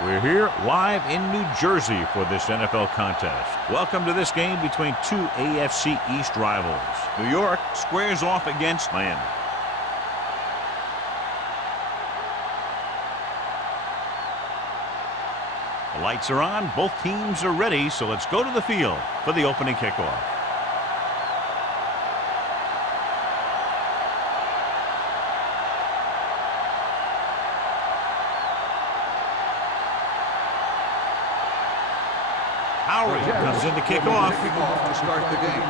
We're here live in New Jersey for this NFL contest. Welcome to this game between two AFC East rivals. New York squares off against Miami. The lights are on, both teams are ready, so let's go to the field for the opening kickoff. Howard comes in to kick off. To start the game.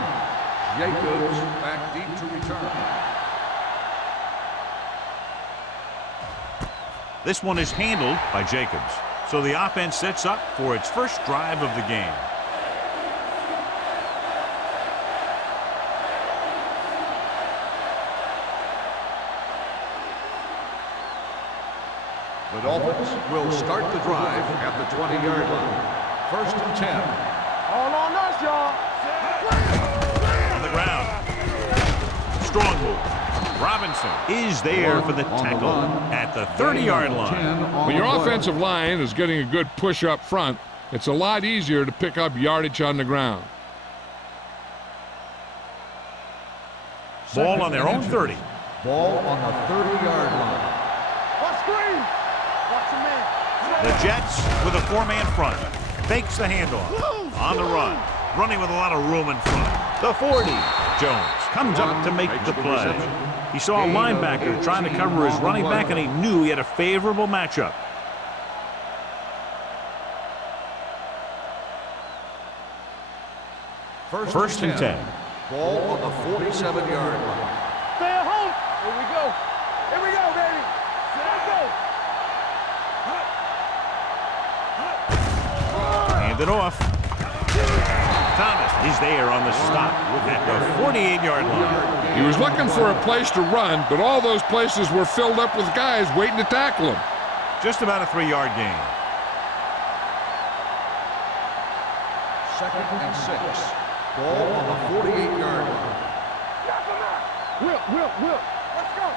Jacobs back deep to return. This one is handled by Jacobs. So the offense sets up for its first drive of the game. The Dolphins will start the drive at the 20-yard line. First and 10. All on us, y'all. On the ground. Strong move. Robinson is there for the tackle at the 30-yard line. When your offensive line is getting a good push up front, it's a lot easier to pick up yardage on the ground. Ball on their own 30. Ball on the 30-yard line. Watch screen. Watch the man. The Jets with a four-man front. Fakes the handoff. On the run. Running with a lot of room in front. The 40. Jones comes up to make the play. He saw a linebacker trying to cover his running back, and he knew he had a favorable matchup. First and 10. Ball on the 47-yard line. Stay at home. Here we go. Here we go, baby. Let's go. Hand it off. Thomas is there on the stop at the 48-yard line. He was looking for a place to run, but all those places were filled up with guys waiting to tackle him. Just about a 3-yard gain. Second and 6. Ball on the 48-yard line. Will. Let's go.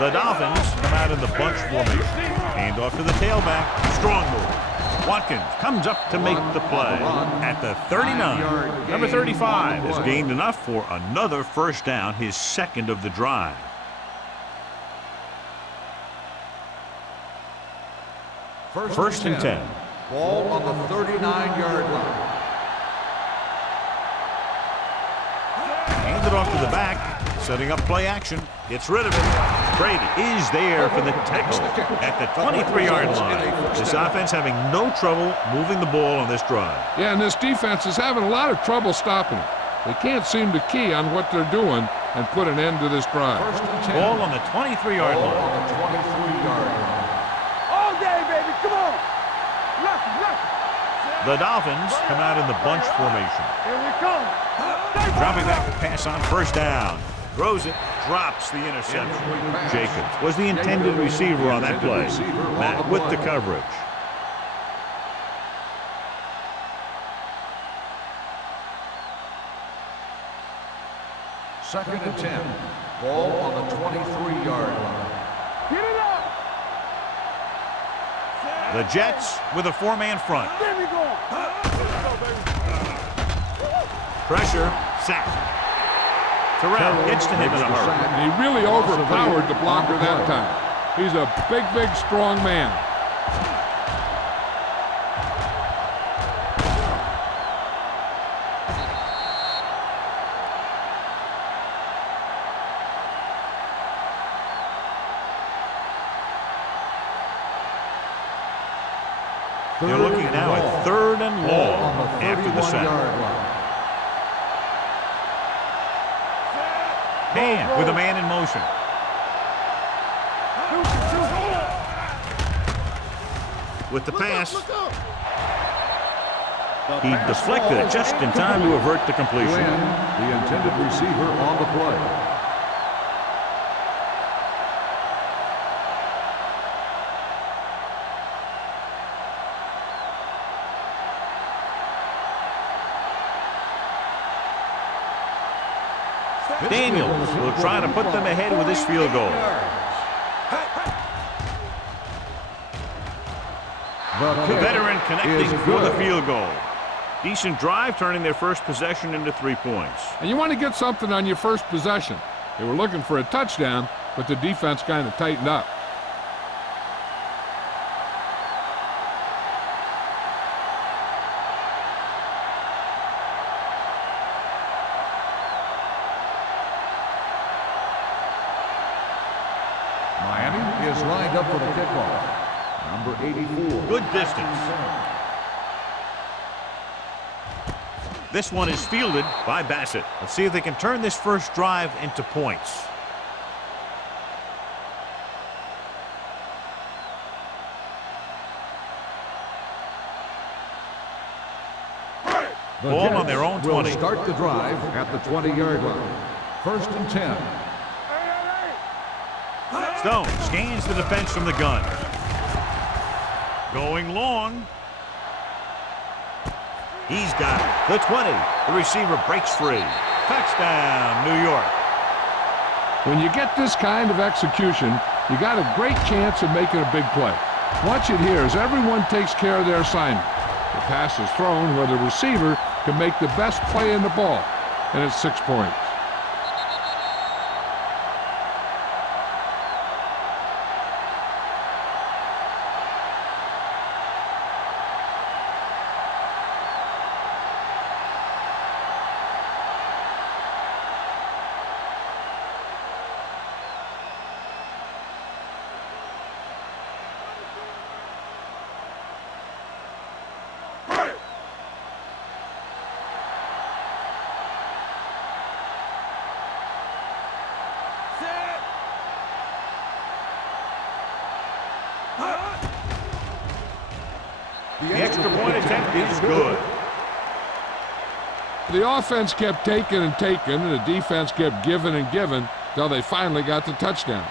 The Dolphins come out in the bunch formation. Hand off to the tailback. Strong move. Watkins comes up to make the play at the 39. Number 35 has gained enough for another first down, his second of the drive. First and 10. Ball on the 39-yard line. Hand it off to the back, setting up play action. Gets rid of it. Brady is there for the tackle at the 23-yard line. This offense having no trouble moving the ball on this drive. Yeah, and this defense is having a lot of trouble stopping it. They can't seem to key on what they're doing and put an end to this drive. First and 10. Ball on the 23-yard Ball line. on the 23-yard line. All day, baby. Come on. Look. The Dolphins come out in the bunch formation. Here we come. Dropping back to pass on first down. Throws it, drops the interception. Jacobs was the intended receiver on that play. Matt with the coverage. Second and 10. Ball on the 23-yard line. Get it up. The Jets with a four-man front. There we go. Pressure, sack. Terrell gets to him in a hurry. And he really overpowered the blocker that time. He's a big, strong man. They're looking now at third and long after the sack. Hand with a man in motion. With the pass, he deflected it just in time to avert the completion. The intended receiver on the play. Daniels will try to put them ahead with this field goal. The veteran connecting for the field goal. Decent drive, turning their first possession into 3 points. And you want to get something on your first possession. They were looking for a touchdown, but the defense kind of tightened up. Miami is lined up for the kickoff. Number 84. Good distance. This one is fielded by Bassett. Let's see if they can turn this first drive into points. The Ball on Jets their own will 20. start the drive at the 20-yard line. 1st and 10. Stone scans the defense from the gun. Going long. He's got it. The 20. The receiver breaks free. Touchdown, New York. When you get this kind of execution, you got a great chance of making a big play. Watch it here as everyone takes care of their assignment. The pass is thrown where the receiver can make the best play in the ball, and it's 6 points. The extra point attempt is good. The offense kept taking and taking, and the defense kept giving and giving till they finally got the touchdown.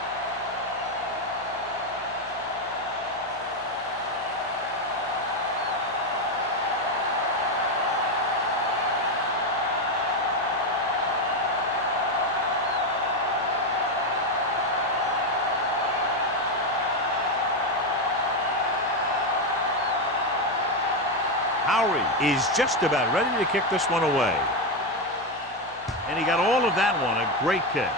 Howery is just about ready to kick this one away. And he got all of that one, a great kick.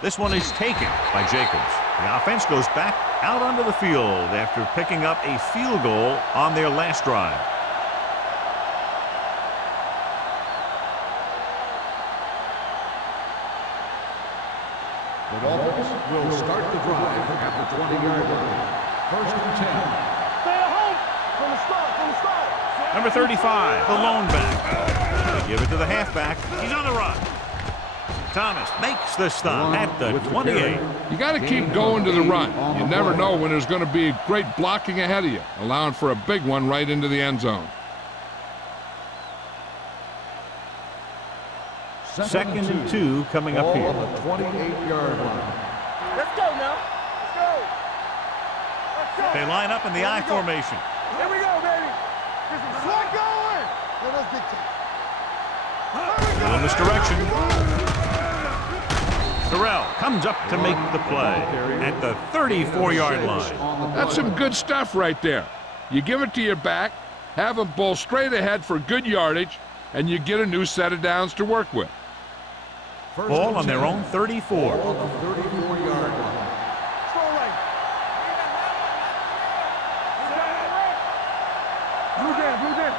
This one is taken by Jacobs. The offense goes back out onto the field after picking up a field goal on their last drive. The Dolphins will start the drive at the 20-yard line. 1st and 10. Stay at home from the start. Number 35, the lone back. They give it to the halfback. He's on the run. Thomas makes the stop at the 28. You got to keep going to the run. You never know when there's going to be great blocking ahead of you, allowing for a big one right into the end zone. 2nd and 2 coming up here. On the 28-yard line. Let's go now. Let's go. Let's go. They line up in the I formation. Here we go, baby. This is what going. Let us get A little misdirection. Terrell comes up to make the play at the 34-yard line. That's some good stuff right there. You give it to your back, have them bowl straight ahead for good yardage, and you get a new set of downs to work with. Ball on their own 34. On the 34-yard line. Strong right. Blue down.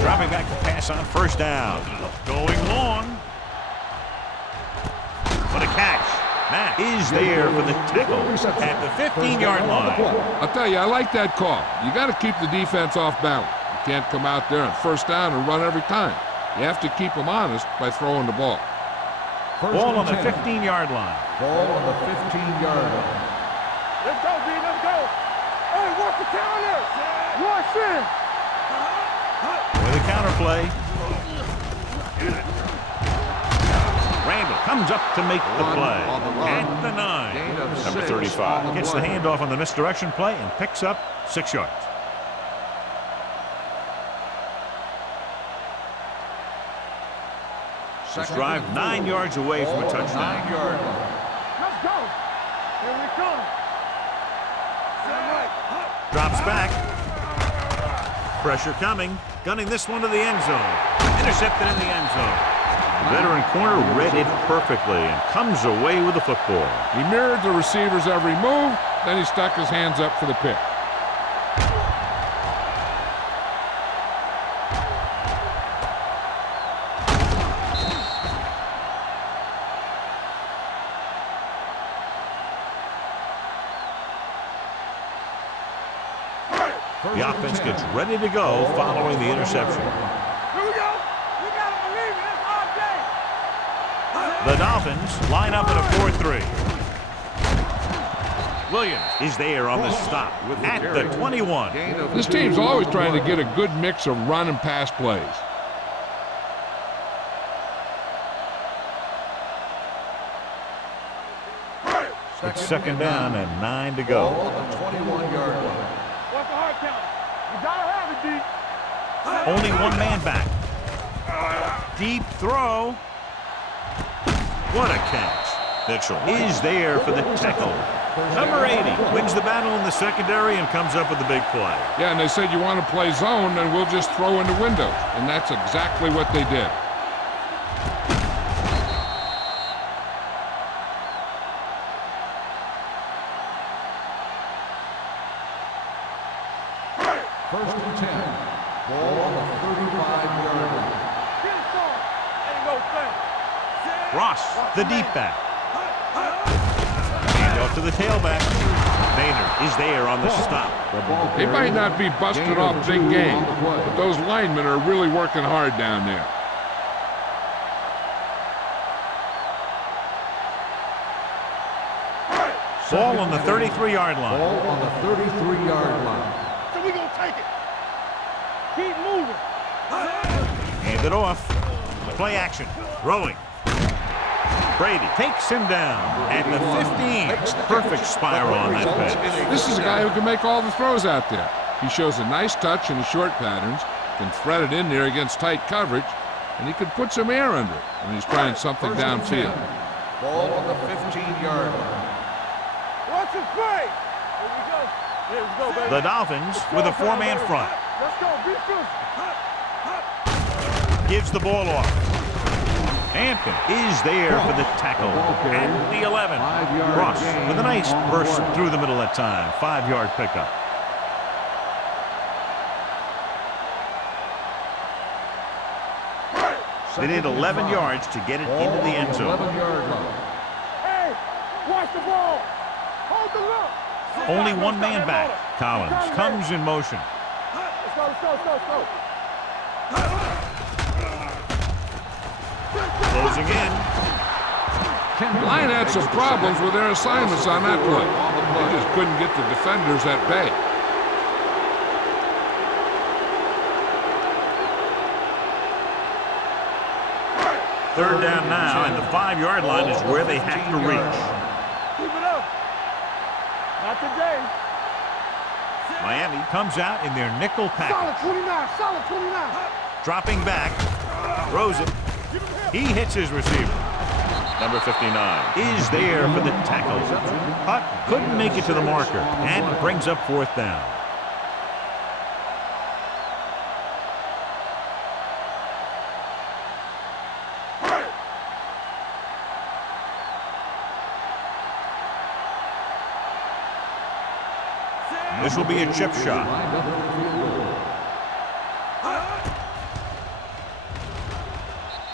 Dropping back to pass on 1st down. Going long. What a catch. Matt is there for the tackle at the 15-yard line. I'll tell you, I like that call. You got to keep the defense off balance. You can't come out there on 1st down and run every time. You have to keep them honest by throwing the ball. Ball on the 15-yard line. Ball on the 15-yard line. Let's go, B. Let's go. Hey, watch the counter. Watch it. With a counter play. Randall comes up to make the play at the 9. Number 35 gets the handoff on the misdirection play and picks up 6 yards. This drive 9 yards away from a touchdown. 9-yard line. Let's go. Here we come. Drops back. Pressure coming. Gunning this one to the end zone. Intercepted in the end zone. The veteran corner read it perfectly and comes away with the football. He mirrored the receiver's every move, then he stuck his hands up for the pick. The offense gets ready to go following the interception. Here we go. You gotta believe it. It's our day. The Dolphins line up in a 4-3. Williams is there on the stop at the 21. This team's always trying to get a good mix of run and pass plays. It's second down and 9 to go. Ball on the 21-yard line. What's the hard count? You gotta have it, D. Only one man back. Deep throw. What a catch. Mitchell is there for the tackle. Number 80 wins the battle in the secondary and comes up with the big play. Yeah, and they said you want to play zone, then we'll just throw in the windows. And that's exactly what they did. First and 10. Ball on the 35-yard line. Get it going. Ain't no thing. Ross, the deep back. And off to the tailback. Maynard is there on the stop. They might not be busted off big game, but those linemen are really working hard down there. Ball on the 33-yard line. Ball on the 33-yard line. So we gonna take it. Keep moving. Hand it off. Play action. Throwing. Brady takes him down at the 15. Perfect spiral on that pass. This is a guy who can make all the throws out there. He shows a nice touch in the short patterns, can thread it in there against tight coverage, and he can put some air under it when he's trying something downfield. Ball on the 15-yard line. Watch him play. Here we go. Here we go, baby. The Dolphins with a four-man front. Let's go. Be good. Gives the ball off. Hampton is there for the tackle at the 11. Ross with a nice burst through the middle that time. 5-yard pickup. They need 11 yards to get it into the end zone. 11-yard line. Hey, watch the ball. Hold the look. Only one man back. Collins comes in motion. Let's go, let's go, let's go, let's go. Closing in. The line had some problems with their assignments on that play. They just couldn't get the defenders at bay. Third down now, and the 5-yard line is where they have to reach. Keep it up. Not today. Miami comes out in their nickel Solid package. 29, solid 29. Dropping back. Throws it. He hits his receiver. Number 59 is there for the tackle. Hutt couldn't make it to the marker and brings up fourth down. This will be a chip shot.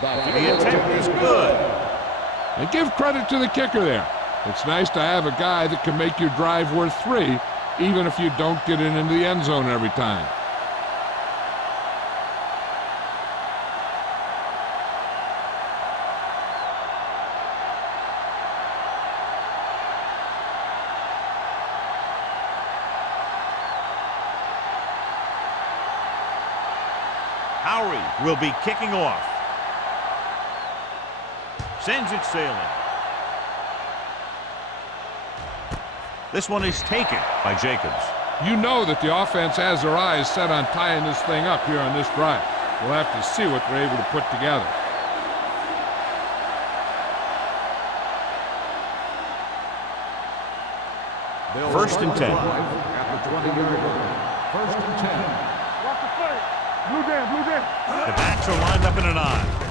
The attempt is good. And give credit to the kicker there. It's nice to have a guy that can make your drive worth 3, even if you don't get it into the end zone every time. Howery will be kicking off. Sends it sailing. This one is taken by Jacobs. You know that the offense has their eyes set on tying this thing up here on this drive. We'll have to see what they're able to put together. They'll First and start the 10. drive at the 20-yard line. First and 10. Watch the flank. Blue down, blue down. The backs are lined up in an I.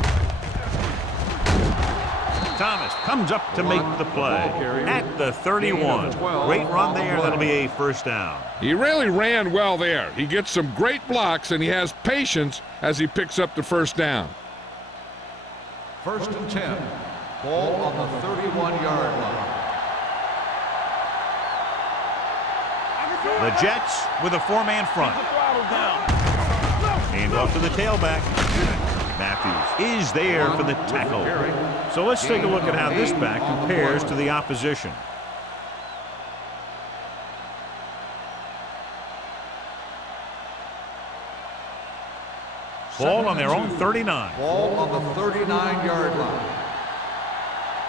Thomas comes up to make the play at the 31. Great run there. That'll be a first down. He really ran well there. He gets some great blocks, and he has patience as he picks up the first down. First and 10. Ball on the 31-yard line. The Jets with a four-man front. Hand off to the tailback. Matthews is there for the tackle. So let's take a look at how this back compares to the opposition. Ball on their own 39. Ball on the 39-yard line.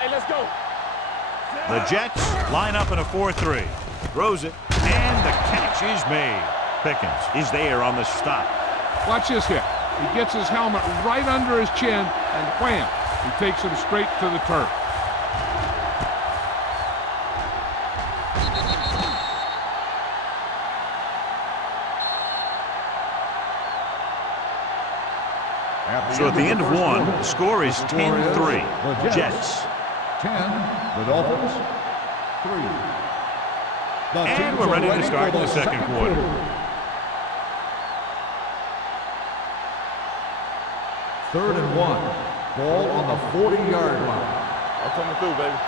Hey, let's go. The Jets line up in a 4-3. Throws it, and the catch is made. Pickens is there on the stop. Watch this hit. He gets his helmet right under his chin, and wham, he takes him straight to the turf. So at the end of one, the score is 10-3. Jets. 10, the Dolphins, 3. And we're ready to start the second quarter. Third and 1. Ball on the 40-yard line. I'm coming through, baby.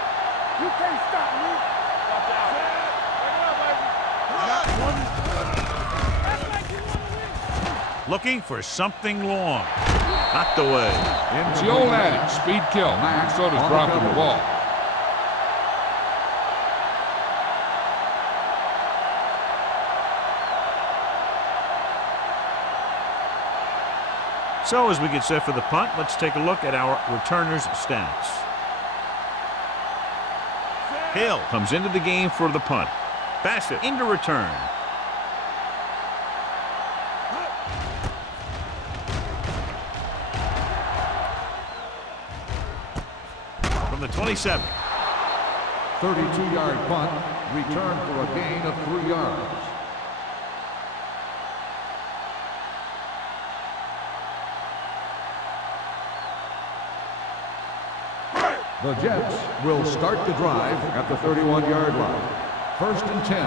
You can't stop me. Watch out. Bring it up, baby. Looking for something long. Knocked away. It's the old adage, speed kills. So does dropping the ball. So as we get set for the punt, let's take a look at our returners' stats. Hill comes into the game for the punt. Bassett into return. From the 27. 32-yard punt, return for a gain of 3 yards. The Jets will start the drive at the 31-yard line. First and 10.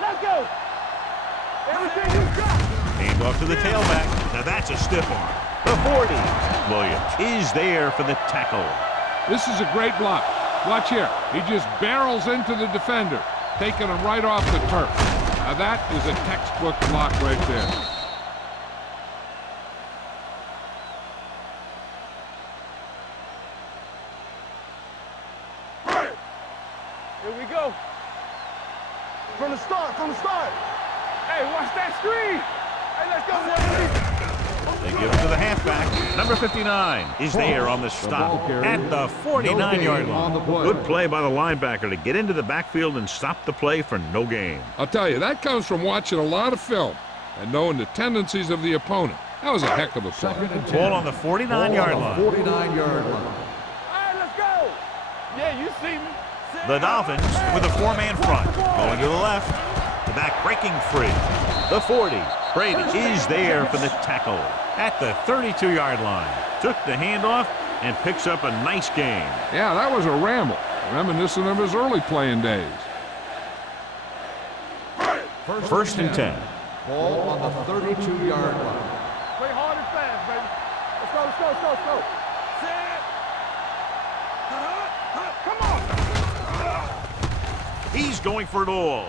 Let's go. Everything you got. Hand off to the tailback. Now that's a stiff arm. The 40. Williams is there for the tackle. This is a great block. Watch here. He just barrels into the defender, taking him right off the turf. Now that is a textbook block right there. Here we go. From the start, from the start. Hey, watch that screen. Hey, let's go, boys. They give it to the halfback. Number 59 is there on the stop at the 49-yard line. Good play by the linebacker to get into the backfield and stop the play for no gain. I'll tell you, that comes from watching a lot of film and knowing the tendencies of the opponent. That was a heck of a play. Ball on the 49-yard line. 49-yard line. All right, let's go. Yeah, you see me. The Dolphins with a four-man front. Going to the left. The back breaking free. The 40. Brady is there for the tackle at the 32-yard line. Took the handoff and picks up a nice gain. Yeah, that was a ramble, reminiscent of his early playing days. First and 10. Ball on the 32-yard line. Play hard and fast, baby. Let's go, let's go, let's go, let's go. Come on. He's going for it all.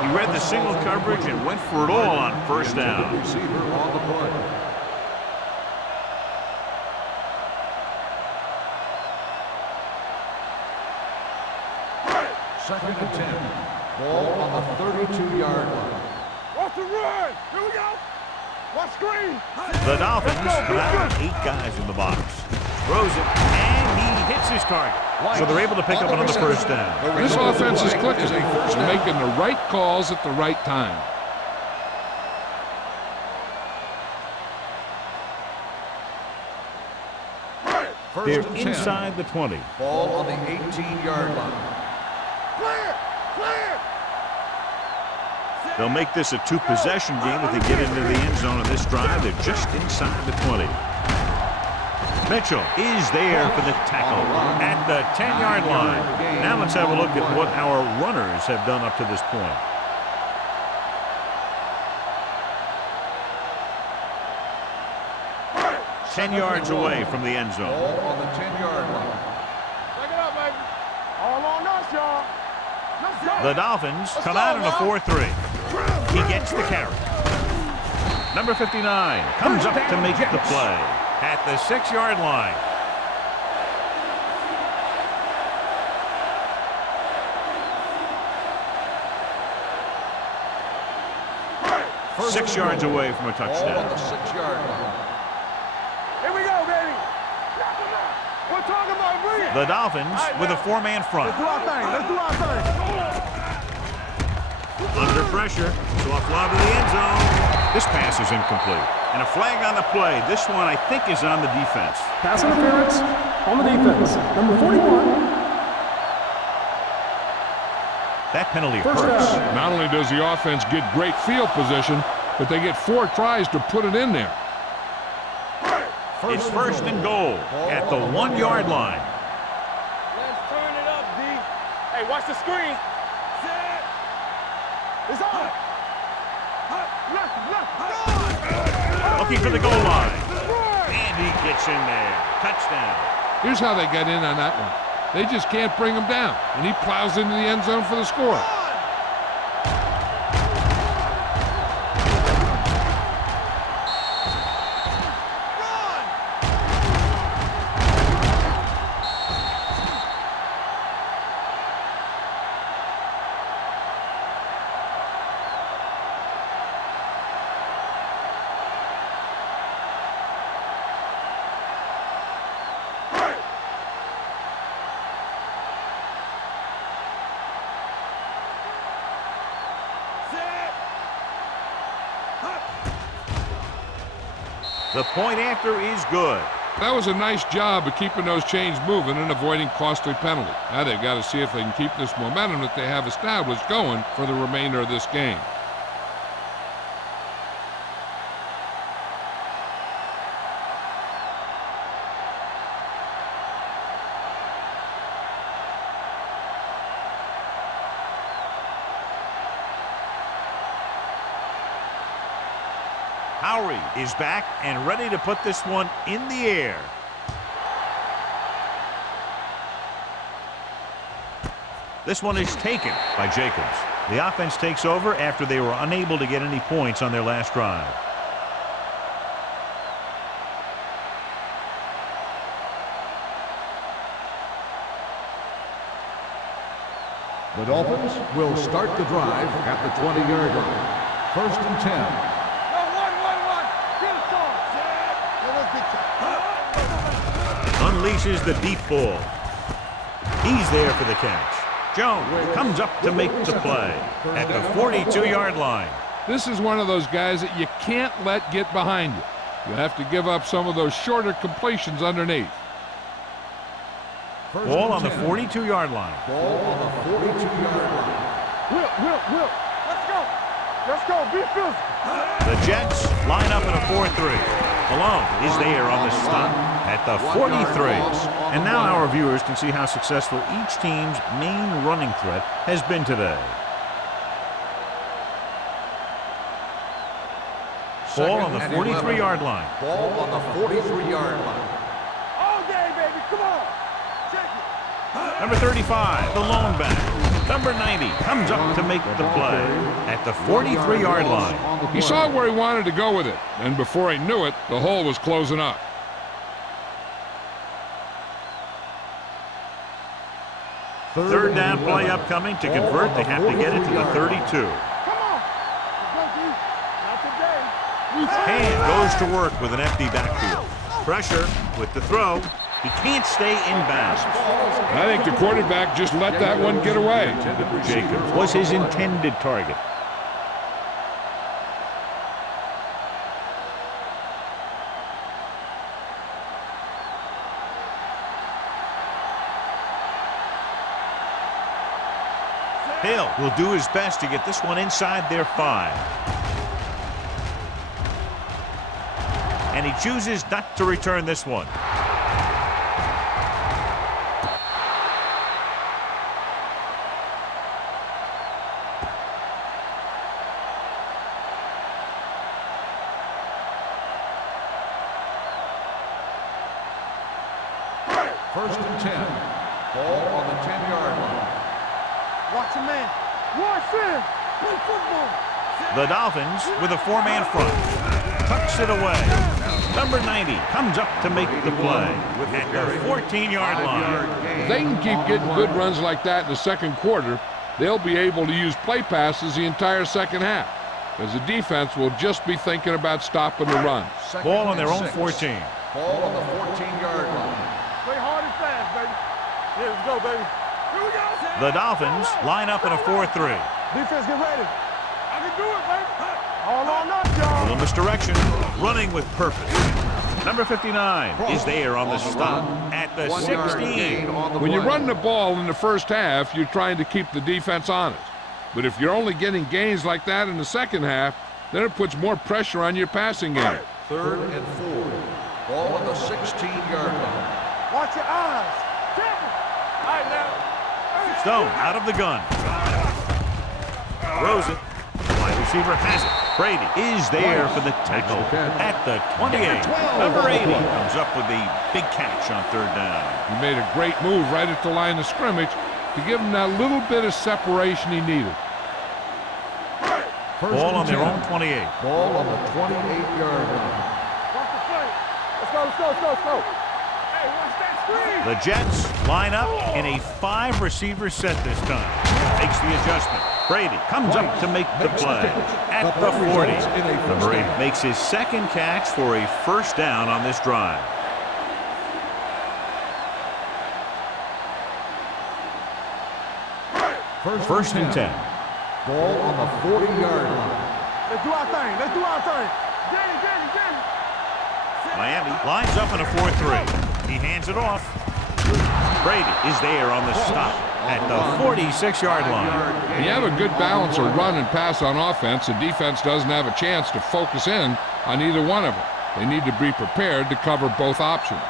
He read the single coverage and went for it all on first down. Receiver on the play. Second and 10. Ball on the 32-yard line. Watch the run. Here we go. Watch screen. The Dolphins come out with 8 guys in the box. Throws it, and he hits his target. So they're able to pick up another first down. This offense is clicking. They're making the right calls at the right time. They're inside the 20. Ball on the 18-yard line. They'll make this a two-possession game if they get into the end zone on this drive. They're just inside the 20. Mitchell is there for the tackle at the 10-yard line. Now let's have a look at what our runners have done up to this point. Ten yards away from the end zone. Ball on the 10-yard line. Take it up, baby. All on us, y'all. Let's go. The Dolphins come out in a 4-3. He gets the carry. Number 59 comes up to make the play at the 6-yard line. First 6 yards away from a Ball on the touchdown. 6-yard line. Here we go, baby. We're talking about bring it. The Dolphins with a 4-man front. Let's do our thing. Let's do our thing. Under pressure. Soft lob to the end zone. This pass is incomplete. And a flag on the play. This one, I think, is on the defense. Pass interference on the defense. Number 41. That penalty First hurts. down. Not only does the offense get great field position, but they get 4 tries to put it in there. It's first and goal at the 1-yard line. Let's turn it up, D. Hey, watch the screen. Set. It's on. Looking for the goal line. And he gets in there. Touchdown. Here's how they got in on that one. They just can't bring him down, and he plows into the end zone for the score. The point after is good. That was a nice job of keeping those chains moving and avoiding costly penalty. Now they've got to see if they can keep this momentum that they have established going for the remainder of this game. Howery is back and ready to put this one in the air. This one is taken by Jacobs. The offense takes over after they were unable to get any points on their last drive. The Dolphins will start the drive at the 20-yard line. First and 10. No, one. Get it on. Unleashes the deep ball. He's there for the catch. Jones comes up to make the play at the 42-yard line. This is one of those guys that you can't let get behind you. You have to give up some of those shorter completions underneath. Ball on the 42-yard line. Ball on the 42-yard line. Will. Let's go. Be physical. The Jets line up in a 4-3. Malone is there on the stop at the 43. And now our viewers can see how successful each team's main running threat has been today. Ball on the 43-yard line. Ball on the 43-yard line. All day, baby. Come on. Check it. Number 35, the lone back. Number 90 comes up to make the play at the 43-yard line. He saw where he wanted to go with it, and before he knew it, the hole was closing up. Third down play upcoming. To convert, they have to get it to the 32. Come on. Let's go, D. Not today. Hand goes to work with an empty backfield. Pressure with the throw. He can't stay in bounds. I think the quarterback just let that one get away. Jacobs was his intended target. Hill will do his best to get this one inside their 5. And he chooses not to return this one. First and 10. Ball on the 10-yard line. Watch a man. Watch him. Play football. The Dolphins with a 4-man front. Tucks it away. Number 90 comes up to make the play at the 14-yard line. If they can keep getting good runs like that in the second quarter, they'll be able to use play passes the entire second half, as the defense will just be thinking about stopping the run. Ball on their own 14. Ball on the 14-yard line. Play hard and fast, baby. Yeah, let's go, baby. Here we go. The Dolphins line up in a 4-3. Defense, get ready. I can do it, baby. All on us, A y'all. little misdirection, running with purpose. Number 59 is there on the stop at the 16. When you run the ball in the first half, you're trying to keep the defense honest. But if you're only getting gains like that in the second half, then it puts more pressure on your passing game. Third and 4. Ball on the 16-yard line. Watch your eyes. Careful. All right, now. Stone out of the gun. Throws it. Wide receiver has it. Brady is there for the tackle at the 28. Number 80 comes up with a big catch on 3rd down. He made a great move right at the line of scrimmage to give him that little bit of separation he needed. Ball on their own 28. Ball on the 28-yard line. Watch the play. Let's go, let's go, let's go, let's go. Hey, watch that screen. The Jets line up in a 5-receiver set this time. Makes the adjustment. Brady comes up to make the play at the 40. Number 8 makes his second catch for a 1st down on this drive. First and 10. Ball on the 40-yard line. Let's do our thing. Let's do our thing. Danny. Miami lines up in a 4-3. He hands it off. Brady is there on the stop at the 46-yard line. When you have a good balance of run and pass on offense, the defense doesn't have a chance to focus in on either one of them. They need to be prepared to cover both options.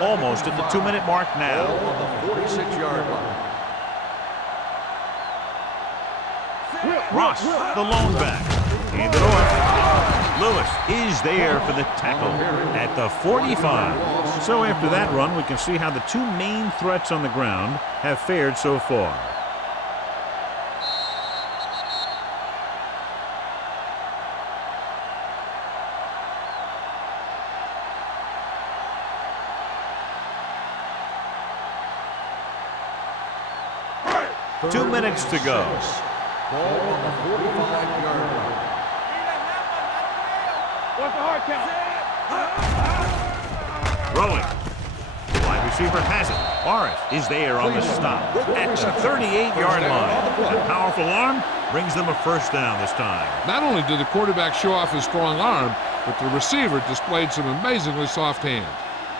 Almost at the 2-minute mark now. Ball on the 46-yard line. Ross, the lone back. Hand it off. Lewis is there for the tackle at the 45. So after that run, we can see how the 2 main threats on the ground have fared so far. Two minutes to go. Ball on the 45-yard line. What's the hard count? Throwing. The wide receiver has it. Morris is there on the stop at the 38-yard line. A powerful arm brings them a 1st down this time. Not only did the quarterback show off his strong arm, but the receiver displayed some amazingly soft hands.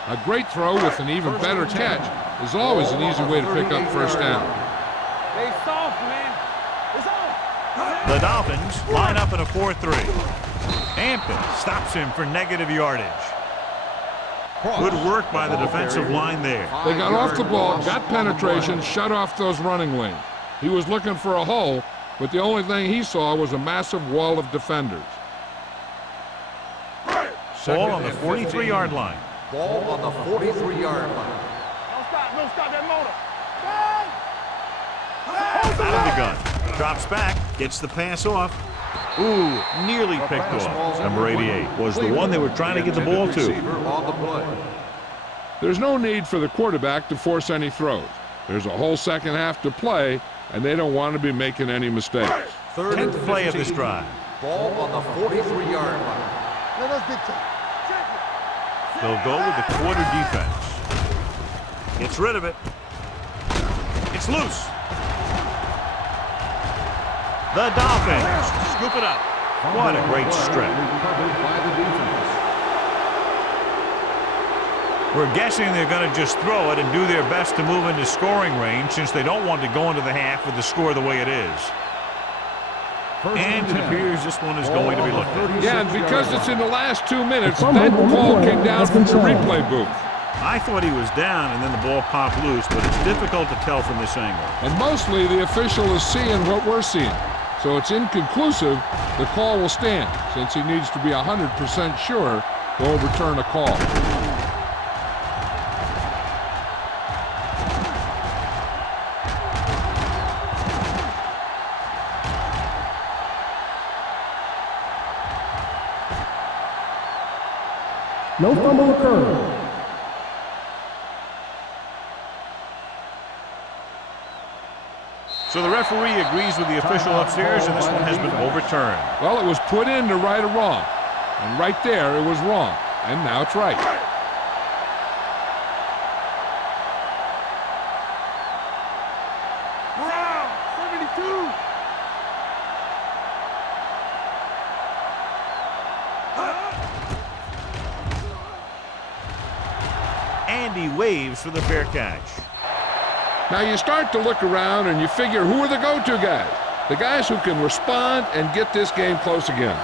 A great throw with an even better catch is always an easy way to pick up 1st down. They soft, man. It's on. The Dolphins line up in a 4-3. Hampton stops him for negative yardage. Good work by the defensive line there. They got off the ball, got penetration, shut off those running lanes. He was looking for a hole, but the only thing he saw was a massive wall of defenders. Ball on the 43-yard line. Ball on the 43-yard line. Don't stop that motor. Out of the gun. Drops back, gets the pass off. Ooh, nearly picked off. Number 88 was the one they were trying to get the ball to. On the play. There's no need for the quarterback to force any throws. There's a whole second half to play, and they don't want to be making any mistakes. 10th play of this drive. Ball on the 43-yard line. Let us get They'll go with the quarter defense. Gets rid of it. It's loose. The Dolphins scoop it up. What a great stretch. Recovered by the defense. We're guessing they're going to just throw it and do their best to move into scoring range since they don't want to go into the half with the score the way it is. And it appears this one is going to be looked at. Yeah, and because it's in the last 2 minutes, that call came down from the replay booth. I thought he was down and then the ball popped loose, but it's difficult to tell from this angle. And mostly the official is seeing what we're seeing. So it's inconclusive. The call will stand since he needs to be 100% sure to overturn a call. No fumble occurred. So the referee agrees with the official upstairs, and this one has been overturned. Well, it was put in to right a wrong. And right there, it was wrong. And now it's right. Brown, 72. And he waves for the fair catch. Now you start to look around and you figure, who are the go-to guys? The guys who can respond and get this game close again.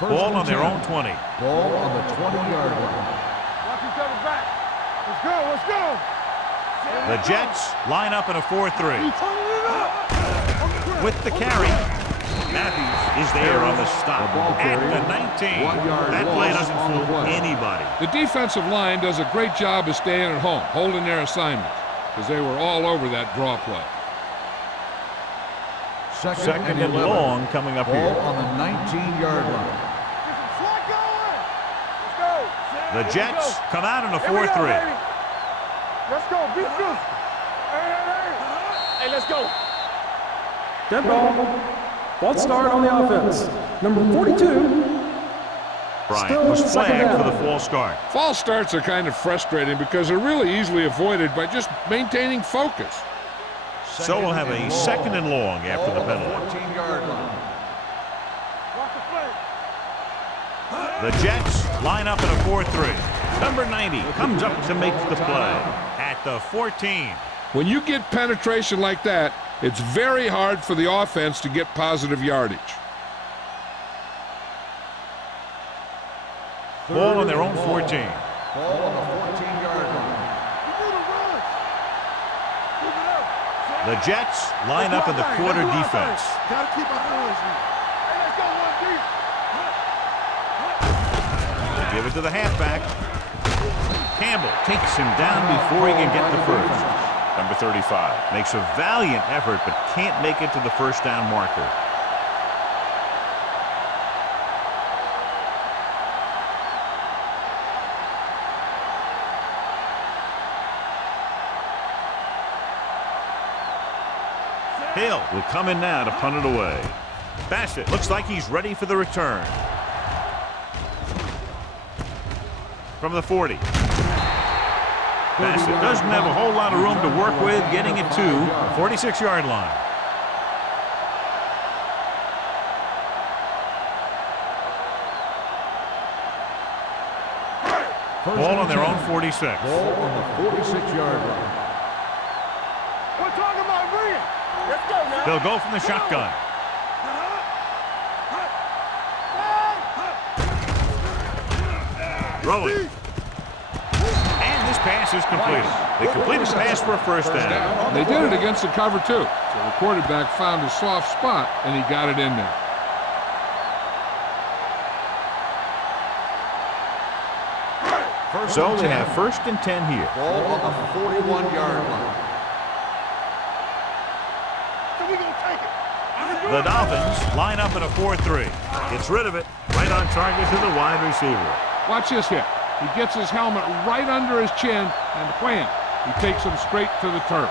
Ball on their own 20. Ball on the 20-yard line. Watch each other back. Let's go, let's go. The Jets line up in a 4-3. With the carry, Matthews is there on the stop at the 19. That play doesn't fool anybody. The defensive line does a great job of staying at home, holding their assignments, because they were all over that draw play. Second and long coming up here. Ball on the 19-yard line. The Jets come out in a 4-3. Let's go, beat this. Hey, let's go. Dead ball. False start on the offense. Number 42. Bryant was flagged for the false start. False starts are kind of frustrating because they're really easily avoided by just maintaining focus. So we'll have a second and long after the penalty. 14-yard line. The Jets line up in a 4-3. Number 90 comes up to make the play at the 14. When you get penetration like that, it's very hard for the offense to get positive yardage. Ball on their own 14. Ball on the 14-yard line. The Jets line up in the quarter defense. Gotta keep our hands in. Hey, let's go, 1 deep. They give it to the halfback. Campbell takes him down before he can get the first. Number 35 makes a valiant effort but can't make it to the first down marker. Hill will come in now to punt it away. Bassett looks like he's ready for the return. From the 40. Bassett doesn't have a whole lot of room to work with, getting it to the 46-yard line. Ball on their own 46. Ball on the 46-yard line. We're talking about bringing. Let's go now. They'll go from the shotgun. Rolling. And this pass is completed. They completed the pass for a first down. They did it against the cover, too. So the quarterback found a soft spot, and he got it in there. So they have first and 10 here. Ball on the 41-yard line. The Dolphins line up in a 4-3. Gets rid of it. Right on target to the wide receiver. Watch this hit. He gets his helmet right under his chin, and wham, he takes him straight to the turf.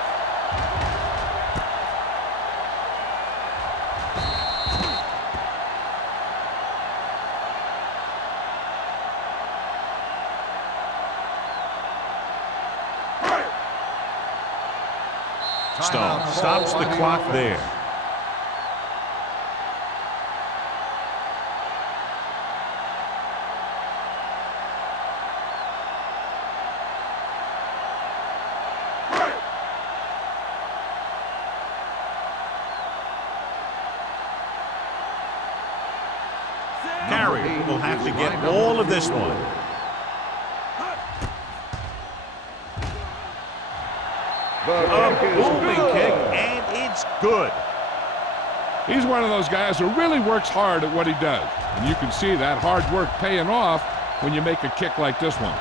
Stone stops the clock there. Warriors will have to get all of this one. A booming kick, and it's good. He's one of those guys who really works hard at what he does. And you can see that hard work paying off when you make a kick like this one.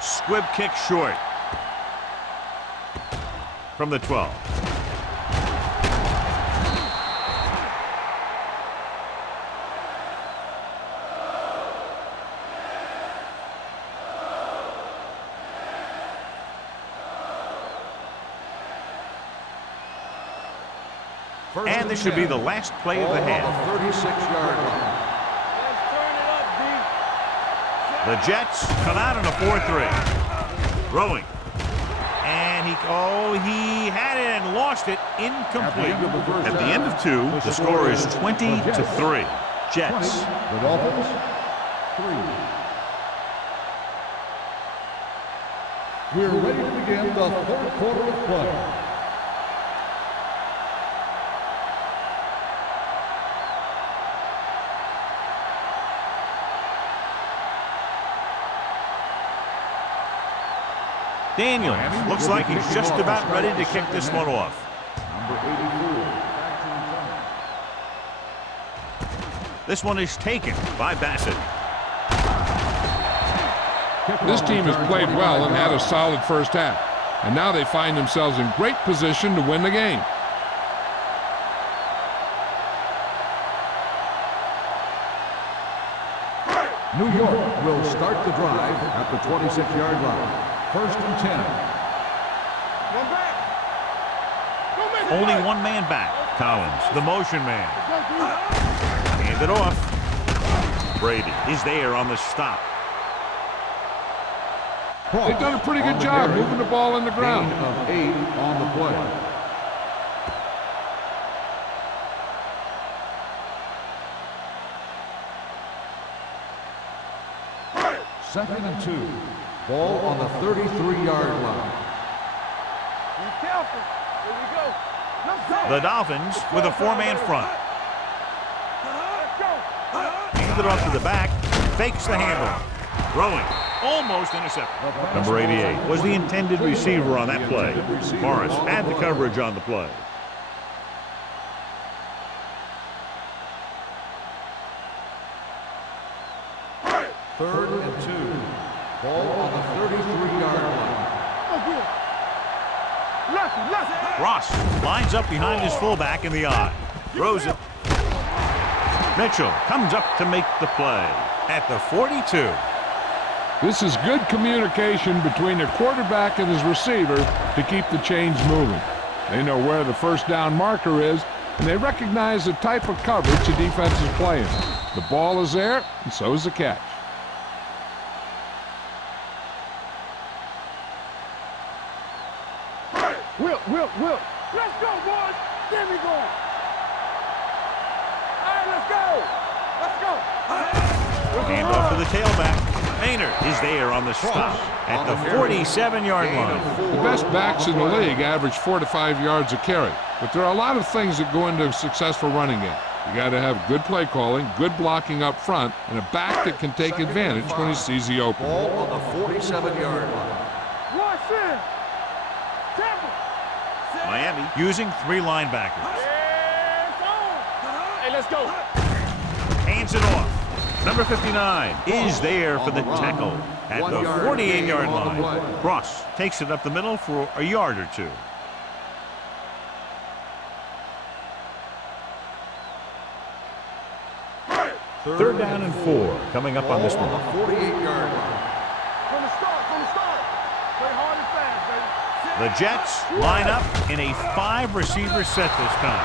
Squib kick short from the 12. And this should be the last play of the half. 36-yard line. The Jets come out in a 4-3. Throwing. And he had it and lost it. Incomplete. At the end of 2, the score is 20-3. Jets. The Dolphins, 3. We're ready to begin the third quarter of play. Daniels looks like he's just about ready to kick this one off. Number 84. This one is taken by Bassett. This team has played well and had a solid first half. And now they find themselves in great position to win the game. New York will start the drive at the 26-yard line. 1st and 10. Only one man back. Collins, the motion man. Hand it off. Brady is there on the stop. They've done a pretty good job moving the ball in the ground. Gain of 8 on the play. Second and 2. Ball on the 33-yard line. Be careful. Here we go. Let's go. The Dolphins with a 4-man front. Let's go. Hands it off to the back. Fakes the handoff. Throwing. Almost intercepted. Number 88 was the intended receiver on that play. Morris had the coverage on the play. Third and 2. Ball on the 33-yard line. Ross lines up behind his fullback in the eye. Throws it. Mitchell comes up to make the play at the 42. This is good communication between the quarterback and his receiver to keep the chains moving. They know where the first down marker is, and they recognize the type of coverage the defense is playing. The ball is there, and so is the catch. Will. Let's go, boys. Get me going. All right, let's go. Hand off to the tailback. Maynard is there on the stop at the 47-yard line. The best backs in the league average 4 to 5 yards a carry. But there are a lot of things that go into a successful running game. You got to have good play calling, good blocking up front, and a back that can take advantage when he sees the opening. Ball on the 47-yard line. Watch in. Miami using 3 linebackers. Hey, let's go. Hands it off. Number 59 is there for the tackle at the 48-yard line. Ross takes it up the middle for a yard or 2. Third down and 4 coming up on this one. 48-yard line. From the start. Play hard and fast, baby. The Jets line up in a 5-receiver set this time.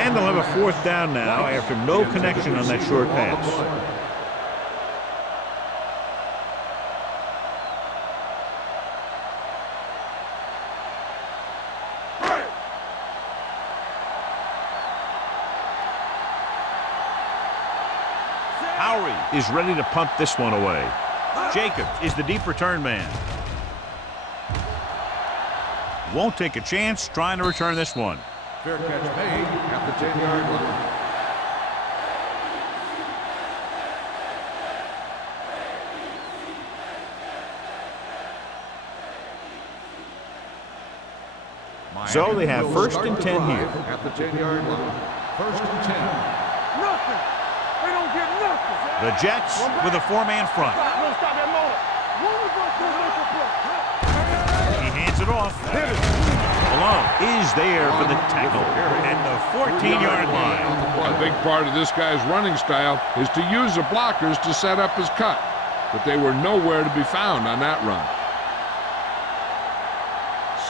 And they'll have a 4th down now after no connection on that short pass. Lowry is ready to punt this one away. Jacobs is the deep return man. Won't take a chance trying to return this one. Fair catch made at the 10-yard line. So they have first and 10 here. At the 10-yard line. First and 10. Nothing. They don't get nothing. The Jets with a four-man front. Stop that motor. He hands it off. Malone is there for the tackle at the 14-yard line. A big part of this guy's running style is to use the blockers to set up his cut, but they were nowhere to be found on that run.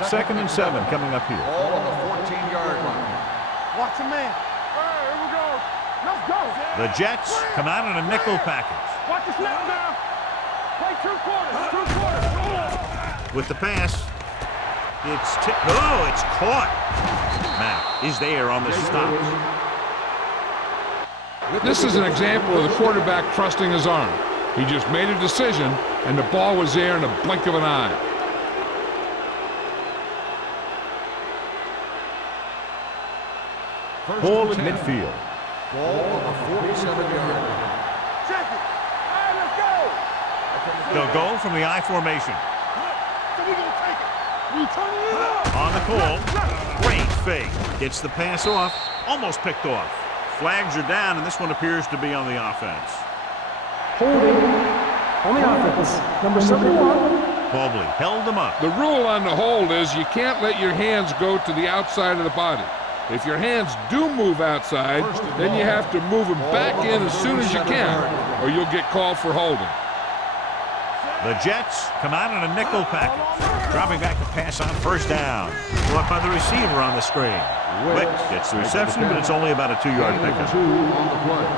Second and 7 coming up here. Ball on the 14-yard line. Watch a man. All right, here we go. Let's go. The Jets come out in a nickel package. Watch the snap now. Play 2 quarters. With the pass, it's tipped. Oh, it's caught. Matt is there on the stop. This is an example of the quarterback trusting his arm. He just made a decision, and the ball was there in a blink of an eye. Ball at midfield. Ball on the 47-yard line. Check it. All right, let's go. They'll go from the I formation. So we gonna take it. We turning it up. On the call. Great fake. Gets the pass off. Almost picked off. Flags are down, and this one appears to be on the offense. Holding on the offense. Number 71. Mobley held them up. The rule on the hold is you can't let your hands go to the outside of the body. If your hands do move outside, then you have to move them back in as soon as you can, or you'll get called for holding. The Jets come out in a nickel package. Dropping back to pass on first down. Caught by the receiver on the screen. Wick gets the reception, but it's only about a 2-yard pickup. On the play.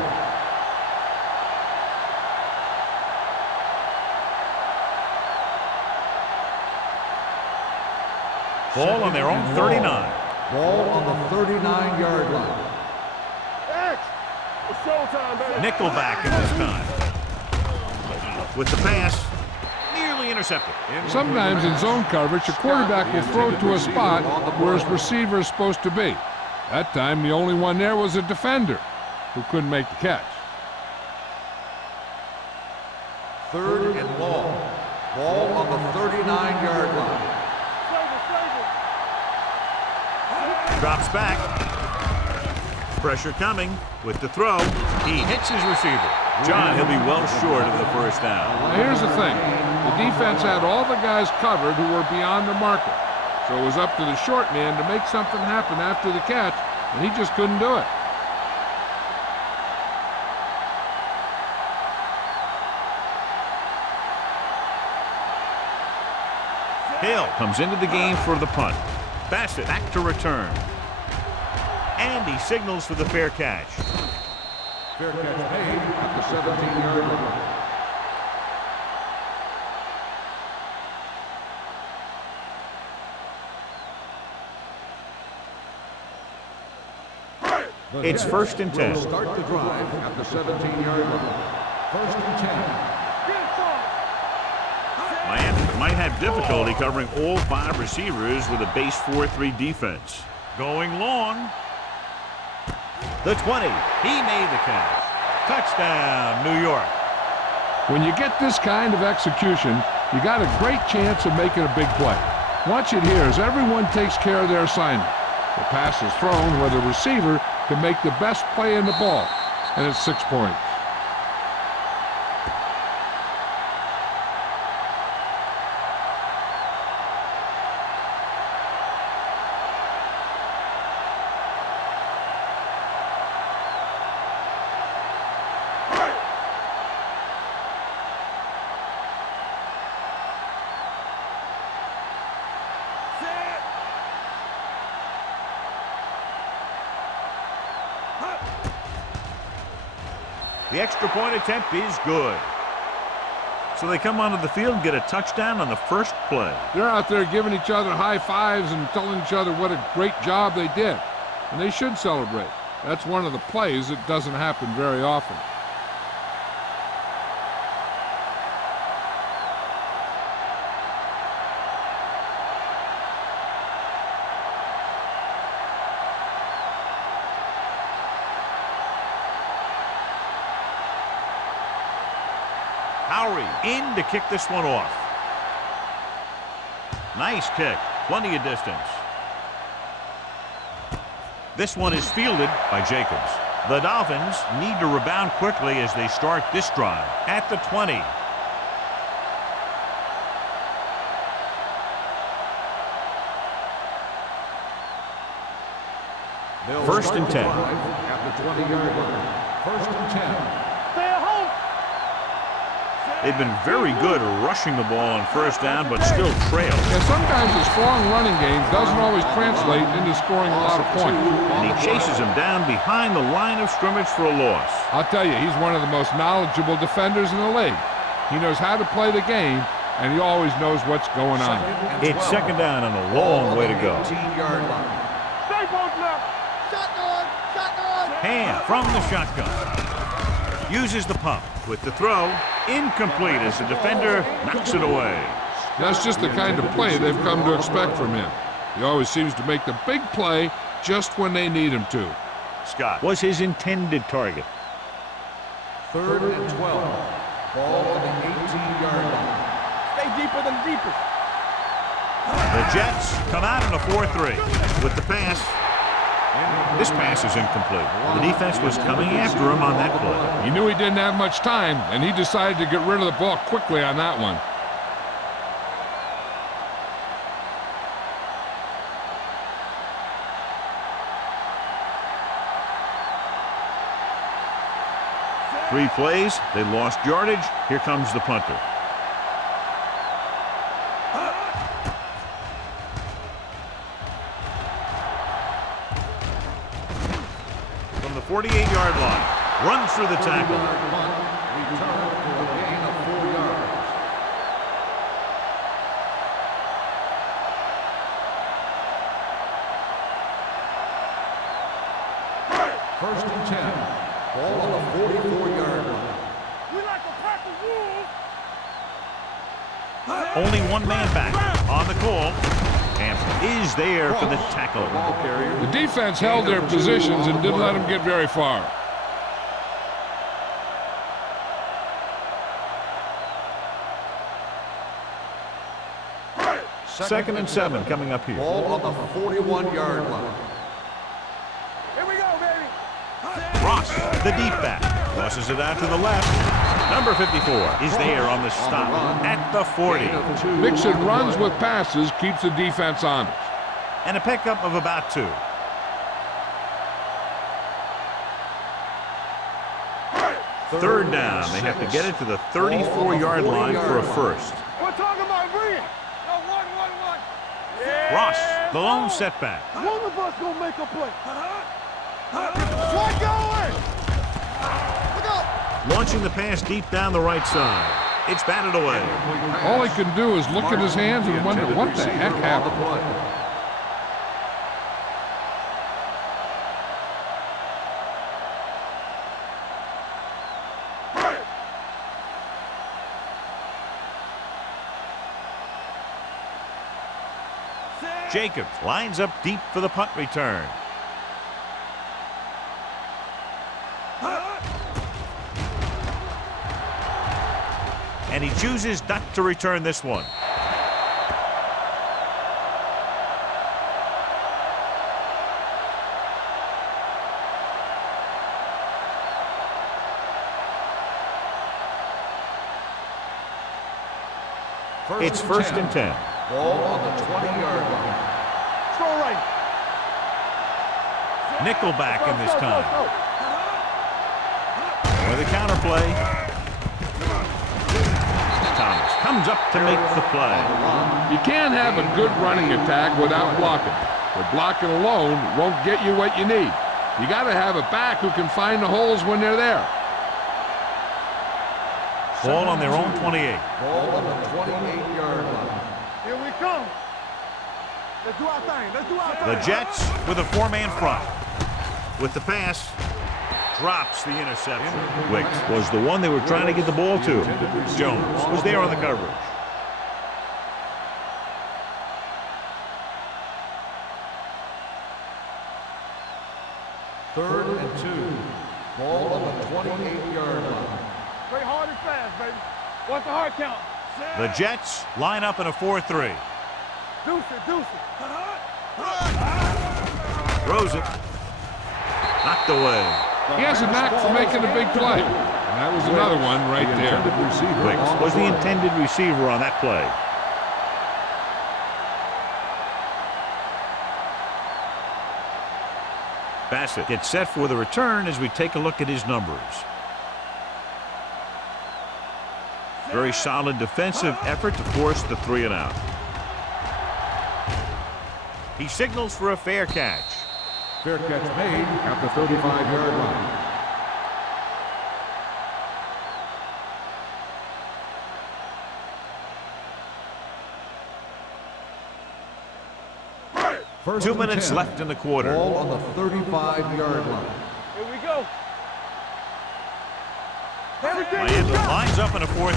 Ball on their own 39. Ball on the 39-yard line. X. It's showtime, baby. Nickelback in this time. With the pass, nearly intercepted. Sometimes in zone coverage, a quarterback will throw to a spot where his receiver is supposed to be. That time, the only one there was a defender who couldn't make the catch. Third and long. Ball on the 39-yard line. Drops back. Pressure coming with the throw. He hits his receiver. John, he'll be well short of the first down. Now, here's the thing. The defense had all the guys covered who were beyond the marker. So it was up to the short man to make something happen after the catch, and he just couldn't do it. Hill comes into the game for the punt. Bassett back to return. And he signals for the fair catch. Fair catch made at the 17-yard line. It's first and 10. Start the drive at the 17-yard line. First and 10. Miami might have difficulty covering all 5 receivers with a base 4-3 defense. Going long. The 20. He made the catch. Touchdown, New York. When you get this kind of execution, you got a great chance of making a big play. Watch it here as everyone takes care of their assignment. The pass is thrown where the receiver can make the best play in the ball, and it's 6 points. The extra point attempt is good. So they come onto the field and get a touchdown on the first play. They're out there giving each other high fives and telling each other what a great job they did. And they should celebrate. That's one of the plays that doesn't happen very often. Lowry in to kick this one off. Nice kick. Plenty of distance. This one is fielded by Jacobs. The Dolphins need to rebound quickly as they start this drive at the 20. First and 10. At the 20-yard line. First and 10. Stay at home. They've been very good rushing the ball on first down, but still trail. And sometimes a strong running game doesn't always translate into scoring a lot of points. And he chases him down behind the line of scrimmage for a loss. I'll tell you, he's one of the most knowledgeable defenders in the league. He knows how to play the game, and he always knows what's going on. It's second down and a long way to go. 18-yard line. Stay both left. Shotgun. Shotgun. Ham from the shotgun. Uses the pump with the throw. Incomplete as the defender knocks it away. That's just the kind of play they've come to expect from him. He always seems to make the big play just when they need him to. Scott was his intended target. Third and 12. Ball on the 18-yard line. Stay deeper than deepest. The Jets come out in a 4-3 with the pass. This pass is incomplete. The defense was coming after him on that play. He knew he didn't have much time, and he decided to get rid of the ball quickly on that one. Three plays, they lost yardage. Here comes the punter. From the 48-yard line, runs through the tackle. Return for a gain of 4 yards. First and 10. Ball on the 44-yard line. We like to pack the wolves. Only one man back on the call. Hampton is there for the tackle. Ball carrier. The defense held their positions and didn't let him get very far. Second and 7 coming up here. Ball on the 41-yard line. Here we go, baby. Ross, the deep back, tosses it out to the left. Number 54 is there on the stop at the 40. Mixing runs with passes keeps the defense honest. And a pickup of about 2. Third down. They have to get it to the 34-yard line for a first. We're talking about bringing. No, one. Yeah. Ross, the lone setback. One of us gonna make a play. What going? Look out. Launching the pass deep down the right side. It's batted away. All he can do is look at his hands and wonder what the heck happened. Jacobs lines up deep for the punt return. And he chooses not to return this one. It's first and 10. Ball on the 20-yard line. Throw right. Nickel back in this time. Go. With a counter play. Thomas comes up to make the play. You can't have a good running attack without blocking. But blocking alone won't get you what you need. You got to have a back who can find the holes when they're there. Ball on their own 28. Ball on the 28-yard line. Here we come. Let's do our thing. The Jets with a 4-man front. With the pass, drops the interception. Wicks was the one they were trying to get the ball to. Jones was there on the coverage. Third and 2. Ball on the 28-yard line. Play hard and fast, baby. What's the hard count? The Jets line up in a 4-3. Deuce it, deuce it. Throws it. Knocked away. He has a knack for making a big play. And that was another one right there. Wicks was the intended receiver on that play. Bassett gets set for the return as we take a look at his numbers. Very solid defensive effort to force the 3-and-out. He signals for a fair catch. Fair catch made at the 35-yard line. First 2 and minutes 10. left in the quarter. Ball on the 35-yard line. Here we go. Miami lines up in a 4-3.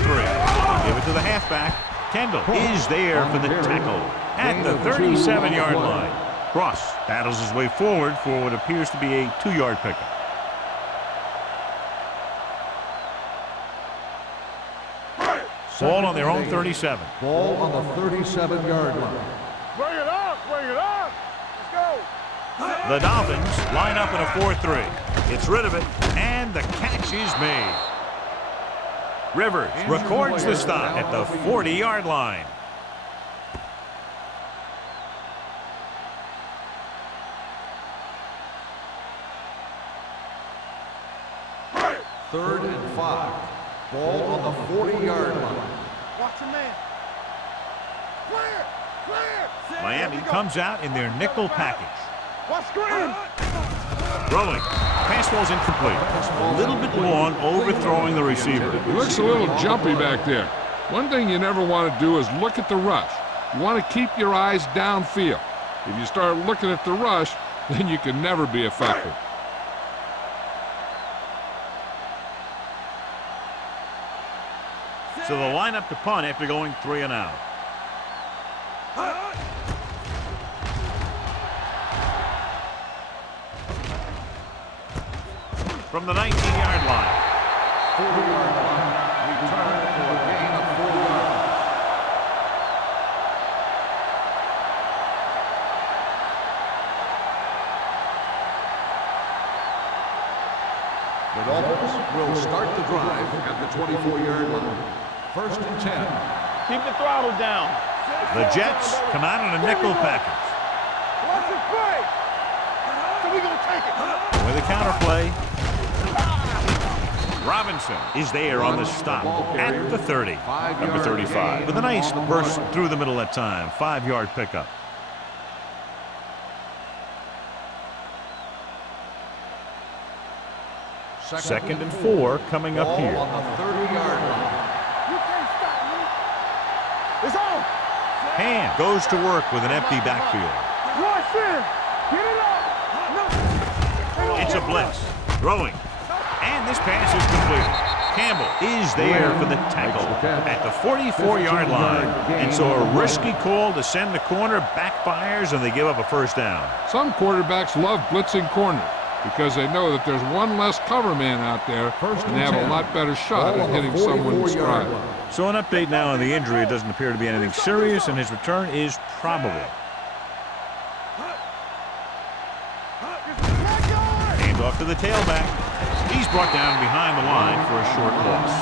Give it to the halfback. Kendall is there for the tackle at the 37-yard line. Cross battles his way forward for what appears to be a 2-yard pickup. Ball on their own 37. Ball on the 37-yard line. Bring it up, bring it up. Let's go. The Dolphins line up in a 4-3. Gets rid of it, and the catch is made. Rivers records the stop at the 40-yard line. Third and 5. Ball on the 40-yard line. Watch your man. Clear, clear. Miami comes out in their nickel package. Watch screen. Throwing. Pass ball's incomplete. A little bit long, overthrowing the receiver. He looks a little jumpy back there. One thing you never want to do is look at the rush. You want to keep your eyes downfield. If you start looking at the rush, then you can never be effective. So the lineup to punt after going 3-and-out. From the 19-yard line. 40-yard line. Return for a gain of 4 yards. The Dolphins will start the drive at the 24-yard line. First and 10. Keep the throttle down. The Jets come out in a nickel package. Watch it play. So we gonna take it. With a counterplay. Robinson is there on the stop at the 30. Number 35. With a nice burst through the middle that time. 5-yard pickup. Second and 4 coming up Ball here. on the 30-yard line. You can't stop me. It's on. Hand goes to work with an empty backfield. Rush in. Get it up. No. It's a blitz. Throwing. And this pass is complete. Campbell is there for the tackle at the 44-yard line. And so a risky call to send the corner backfires, and they give up a first down. Some quarterbacks love blitzing corners because they know that there's one less cover man out there and they have a lot better shot at hitting someone in stride. So an update now on the injury. It doesn't appear to be anything serious, and his return is probable. Hand off to the tailback. He's brought down behind the line for a short loss.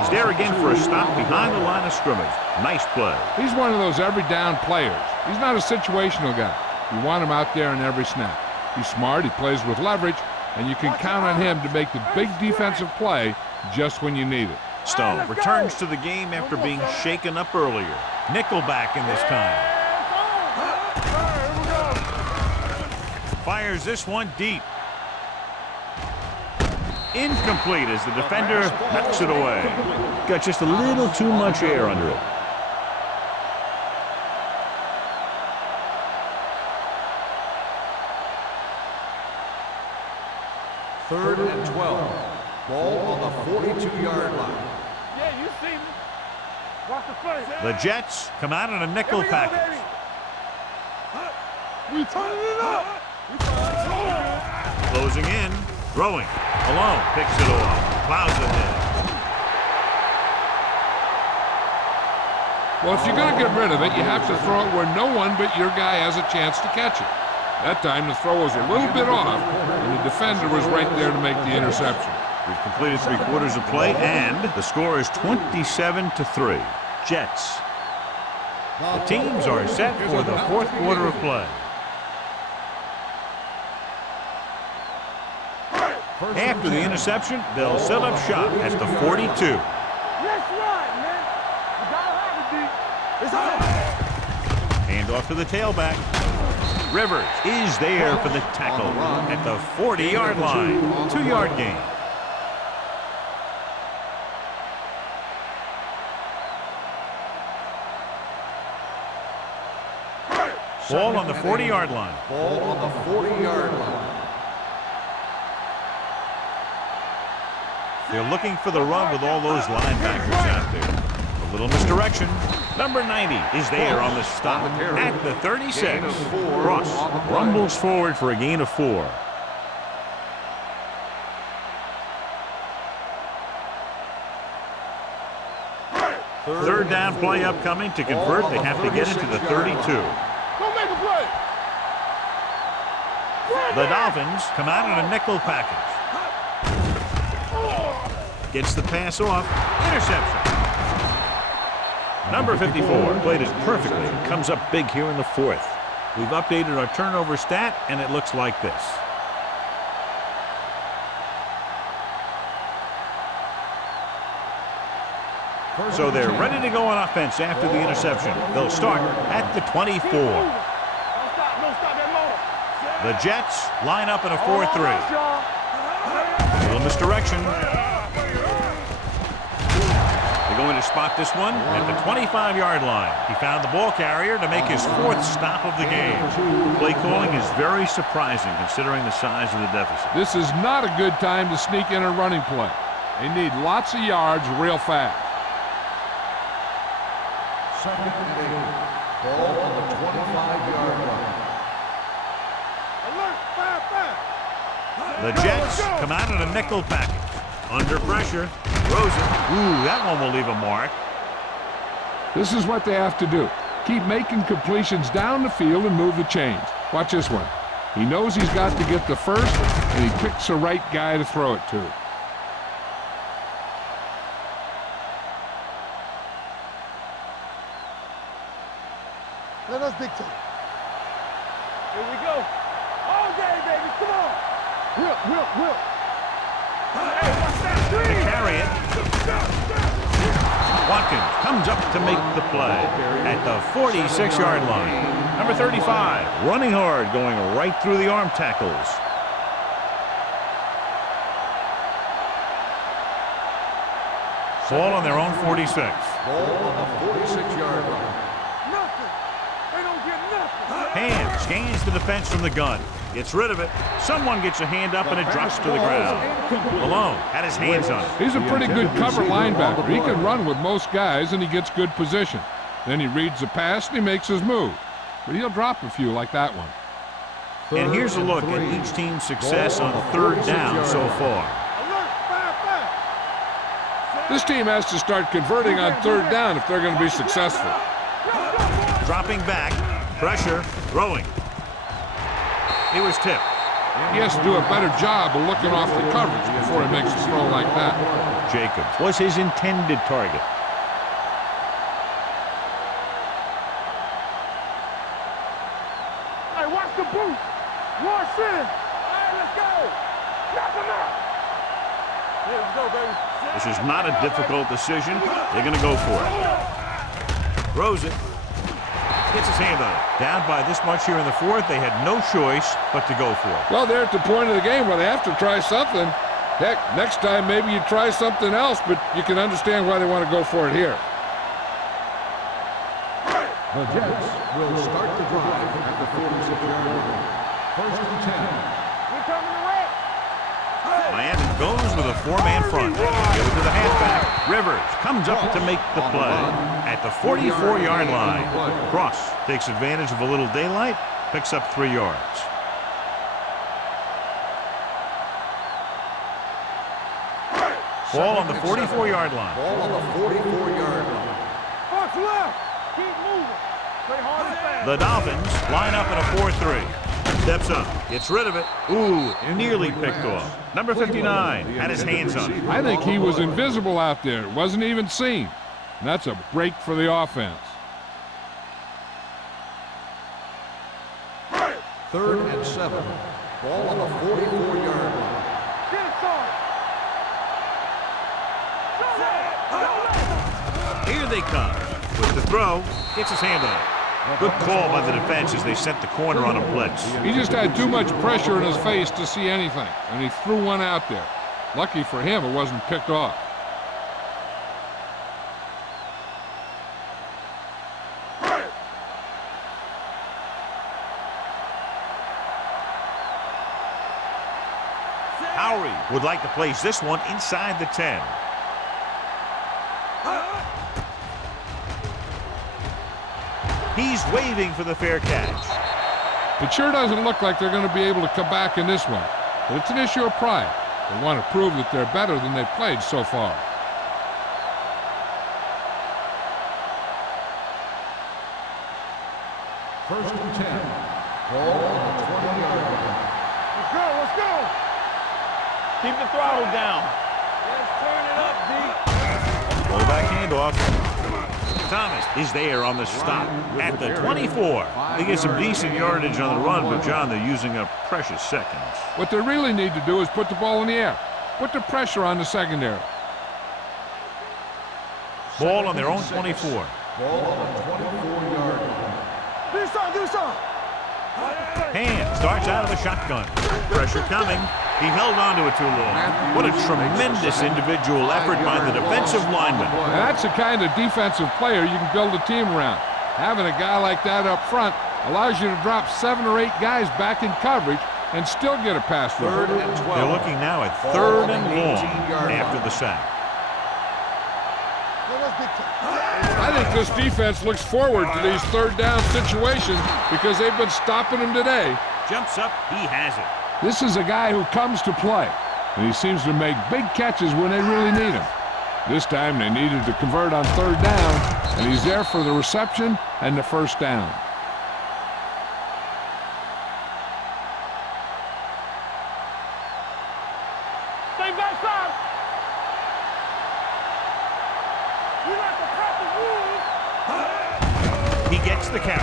He's there again for a stop behind the line of scrimmage. Nice play. He's one of those every down players. He's not a situational guy. You want him out there in every snap. He's smart, he plays with leverage, and you can count on him to make the big defensive play just when you need it. Stone returns to the game after being shaken up earlier. Nickelback in this time. Fires this one deep. Incomplete as the defender knocks it away. Got just a little too much air under it. Third and 12. Ball on the 42-yard line. Yeah, you see me. Watch the play. The Jets come out in a nickel package. We turning it up. Closing in, throwing. Alone, picks it off. Plows ahead. Well, if you're going to get rid of it, you have to throw it where no one but your guy has a chance to catch it. That time, the throw was a little bit off, and the defender was right there to make the interception. We've completed 3 quarters of play, and the score is 27-3. Jets. The teams are set for the 4th quarter of play. After the interception, they'll set up shop at the 42. Let's run, man. You gotta have it, D. It's on. Hand off to the tailback. Rivers is there for the tackle at the 40-yard line. 2-yard gain. Ball on the 40-yard line. Ball on the 40-yard line. They're looking for the run with all those linebackers out there. A little misdirection. Number 90 is there on the stop at the 36. Ross rumbles forward for a gain of 4. Third down play upcoming. To convert, they have to get into the 32. Go make a play. The Dolphins come out in a nickel package. Gets the pass off. Interception. Number 54 played it perfectly and comes up big here in the 4th. We've updated our turnover stat, and it looks like this. So they're ready to go on offense after the interception. They'll start at the 24. Don't stop that motor. The Jets line up in a 4-3. A little misdirection. They're going to spot this one at the 25-yard line. He found the ball carrier to make his 4th stop of the game. Play calling is very surprising considering the size of the deficit. This is not a good time to sneak in a running play. They need lots of yards real fast. 2nd and 8. Ball on the 25-yard line. Alert, fire. The Jets come out in a nickel package. Under pressure. Rosen. Ooh, that one will leave a mark. This is what they have to do. Keep making completions down the field and move the chains. Watch this one. He knows he's got to get the first, and he picks the right guy to throw it to. Let us dictate. Here we go. All day, baby. Come on. Whip. Hey, watch that To screen. carry it. Watkins comes up to make the play at the 46-yard line. Number 35, running hard, going right through the arm tackles. Ball on their own 46. Ball on the 46-yard line. Nothing. They don't get nothing. Hands gains the defense from the gun. Gets rid of it. Someone gets a hand up and it drops to the ground. Malone had his hands on it. He's a pretty good cover linebacker. He can run with most guys, and he gets good position. Then he reads the pass, and he makes his move. But he'll drop a few like that one. And here's a look at each team's success on 3rd down so far. Alert, fire. This team has to start converting on 3rd down if they're going to be successful. Dropping back. Pressure. Throwing. He was tipped. He has to do a better job of looking off the coverage before he makes a throw like that. Jacobs was his intended target. Hey, watch the boot. Launch in. Hey, let's go. Knock him out. Here we go, baby. This is not a difficult decision. They're going to go for it. Throws it. Gets his hand on it. Down by this much here in the 4th, they had no choice but to go for it. Well, they're at the point of the game where they have to try something. Heck, next time maybe you try something else, but you can understand why they want to go for it here. The Jets will start the drive at the 46-yard line. 1st and 10. We're coming to win. Miami goes with a 4-man front. Give it to the halfback. Rivers comes up to make the play at the 44-yard line. Cross takes advantage of a little daylight, picks up 3 yards. Ball on the 44-yard line. Ball on the 44-yard line. Fox left. The Dolphins line up in a 4-3. Steps up, gets rid of it. Ooh, nearly picked off. Number 59 had his hands on it. I think he was invisible out there. Wasn't even seen. And that's a break for the offense. 3rd and 7. Ball on the 44-yard line. Here they come. With the throw, gets his hand on it. Good call by the defense as they sent the corner on a blitz. He just had too much pressure in his face to see anything, and he threw one out there. Lucky for him, it wasn't picked off. Howery would like to place this one inside the 10. He's waving for the fair catch. It sure doesn't look like they're going to be able to come back in this one, but it's an issue of pride. They want to prove that they're better than they've played so far. First and 10. Ball on the 20-yard line. Let's go, let's go. Keep the throttle down. Let's turn it up, D. Fullback handoff. Thomas is there on the stop at the 24. They get some decent yardage on the run, but John, they're using up precious seconds. What they really need to do is put the ball in the air. Put the pressure on the secondary. Ball on their own 24. Ball on the 24-yard line. Do some. Hand starts out of the shotgun. Pressure coming. He held on to it too long. What a tremendous individual effort by the defensive lineman. And that's the kind of defensive player you can build a team around. Having a guy like that up front allows you to drop 7 or 8 guys back in coverage and still get a pass rush. 3rd and 12. They're looking now at 3rd and long after the sack. I think this defense looks forward to these 3rd down situations because they've been stopping them today. Jumps up, he has it. This is a guy who comes to play, and he seems to make big catches when they really need him. This time they needed to convert on 3rd down, and he's there for the reception and the first down. Stay backside. We like the proper rules. He gets the count.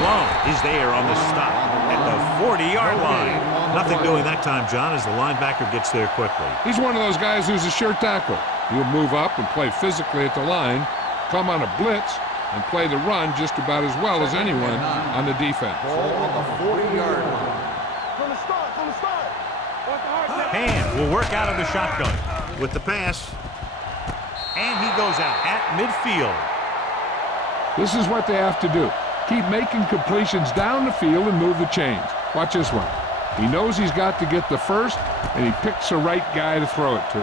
Malone is there on the stop at the 40-yard line. Nothing doing that time, John, as the linebacker gets there quickly. He's one of those guys who's a sure tackle. He'll move up and play physically at the line, come on a blitz, and play the run just about as well as anyone on the defense. Ball on the 40-yard line. From the start. Hand will work out of the shotgun with the pass. And he goes out at midfield. This is what they have to do. Keep making completions down the field and move the chains. Watch this one. He knows he's got to get the first, and he picks the right guy to throw it to.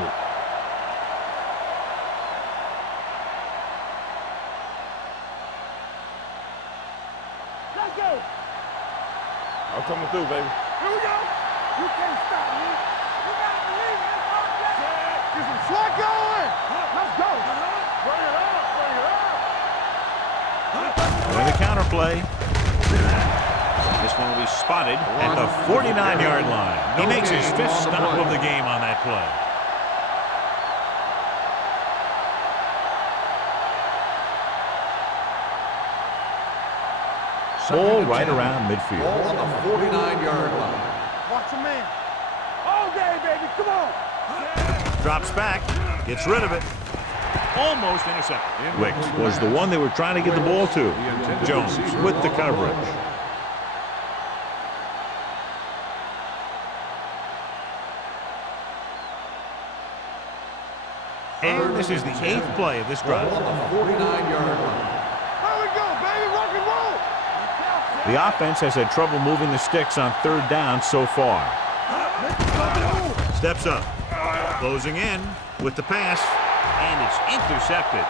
Let's go. I'm coming through, baby. Here we go. You can't stop me. You gotta believe it. Get some slot going. Let's go. Bring it up. With the counter play. This one will be spotted at the 49-yard line. He makes his 5th stop of the game on that play. Ball right around midfield. Ball on the 49-yard line. Watch a man. All day, baby. Come on. Drops back, gets rid of it. Almost intercepted. Wicks was the one they were trying to get the ball to. Jones with the coverage. And this is the 8th play of this drive. Ball on the 49-yard line. There we go, baby. Rock and roll. The offense has had trouble moving the sticks on 3rd down so far. Steps up, closing in with the pass, and it's intercepted.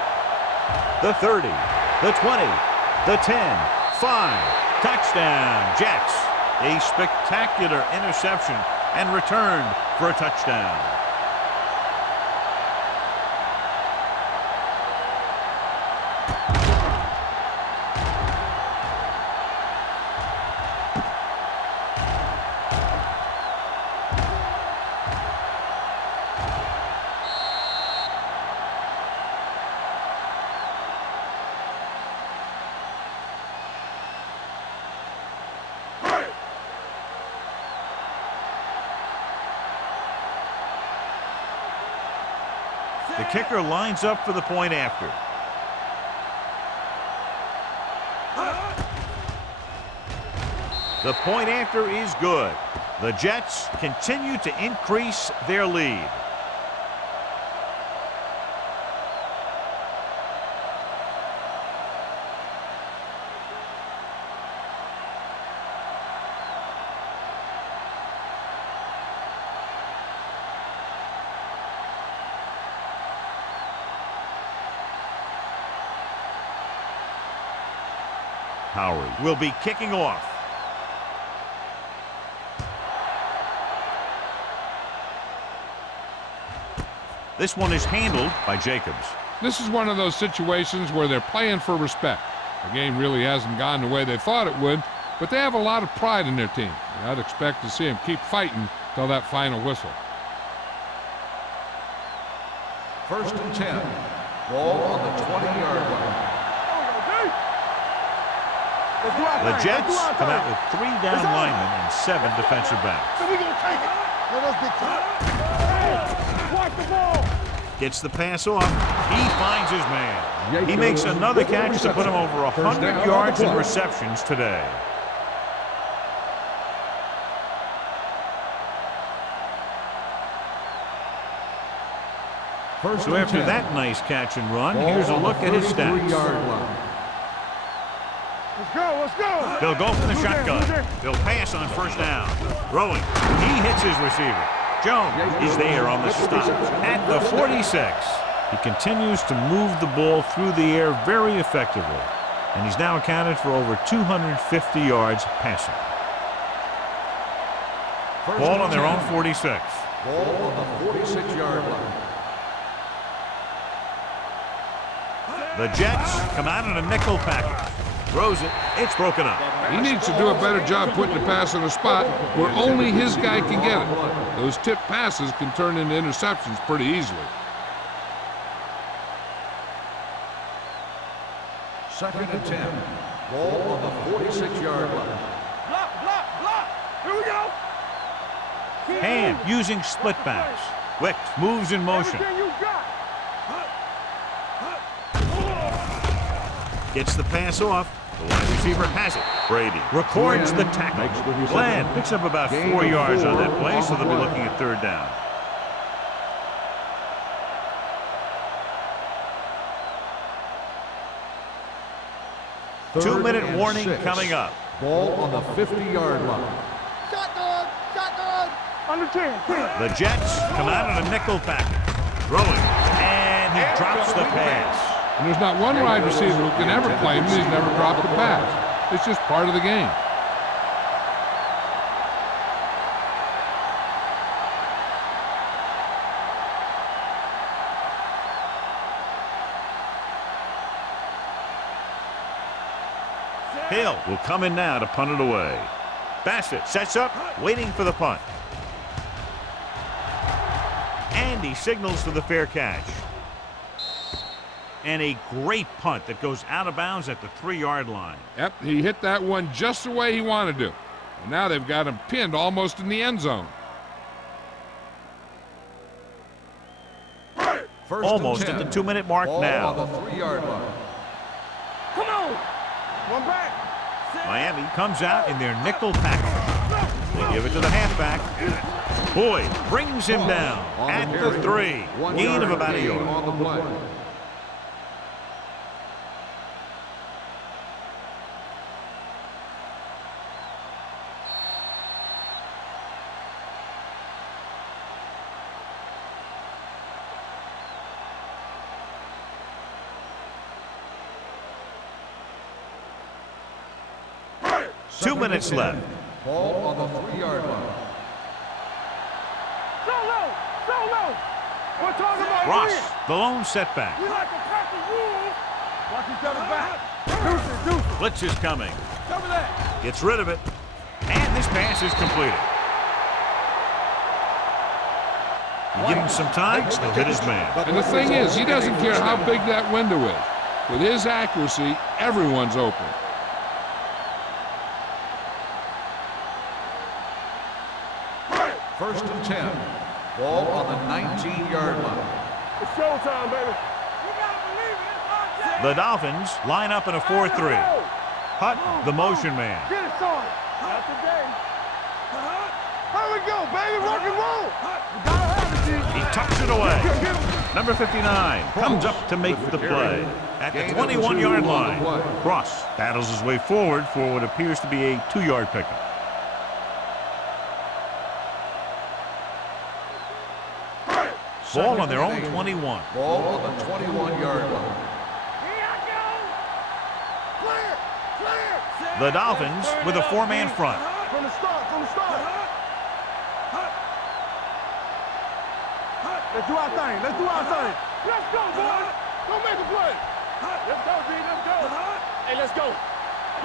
The 30, the 20, the 10, 5, touchdown, Jets. A spectacular interception and returned for a touchdown. The kicker lines up for the point after. The point after is good. The Jets continue to increase their lead. Howery will be kicking off. This one is handled by Jacobs. This is one of those situations where they're playing for respect. The game really hasn't gone the way they thought it would, but they have a lot of pride in their team. And I'd expect to see them keep fighting till that final whistle. 1st and 10. Ball on the 20-yard line. The Jets come out with 3 down linemen and 7 defensive backs. So we gonna take it. Let us big time. Hey, watch the ball. Gets the pass off. He finds his man. He makes another catch to put him over 100 yards in receptions today. So after that nice catch and run, here's a look at his stats. Let's go, let's go. They'll go for the shotgun. They'll pass on 1st down. Throwing. He hits his receiver. Jones is there on the stop at the 46. He continues to move the ball through the air very effectively, and he's now accounted for over 250 yards passing. Ball on their own 46. Ball on the 46-yard line. The Jets come out in a nickel package. Throws it. It's broken up. He needs to do a better job putting the pass in a spot where only his guy can get it. Those tip passes can turn into interceptions pretty easily. 2nd and 10. Ball on the 46-yard line. Block, block, block. Here we go. Hand using split backs. Wicks moves in motion. Everything you got. Gets the pass off. The wide receiver has it. Brady records the tackle. Glenn picks up about 4 yards on that play, so they'll be looking at 3rd down. Two-minute warning coming up. Ball on the 50-yard line. Shotgun, shotgun. Under 10. The Jets come out in a nickel package. Throwing, and he drops the pass. And there's not one wide receiver who can ever claim that he's never dropped a pass. It's just part of the game. Hill will come in now to punt it away. Bassett sets up, waiting for the punt. And he signals for the fair catch. And a great punt that goes out of bounds at the 3-yard line. Yep, he hit that one just the way he wanted to. And now they've got him pinned almost in the end zone. Almost at the 2-minute mark now. On the 3-yard line. Come on. One back. Miami comes out in their nickel package. They give it to the halfback. Boyd brings him down at the 3. Gain of about a yard. On the play. Two minutes left. Ball on the 3-yard line. Solo. We're talking about Ross, win. the lone setback. We like to pack the rules. Watch each other back. Deuces. Blitz is coming. Cover that. Gets rid of it. And this pass is completed. You give him some time, he'll hit his man. And the thing is, he doesn't care how big that window is. With his accuracy, everyone's open. First and 10. Ball on the 19-yard line. It's showtime, baby. The Dolphins line up in a 4-3. Hut, the motion man. Get it, son. Not today. Here we go, baby. Rock and roll. You gotta have it, G. He tucks it away. Number 59 comes up to make the play at the 21-yard line. Cross battles his way forward for what appears to be a 2-yard pickup. Ball on their own 21. Ball on the 21-yard line. The Dolphins with a 4-man front. From the start, from the start. Let's do our thing. Let's do our thing. Let's go, boys. Go make a play. Let's go, D. Let's go. Hey, let's go.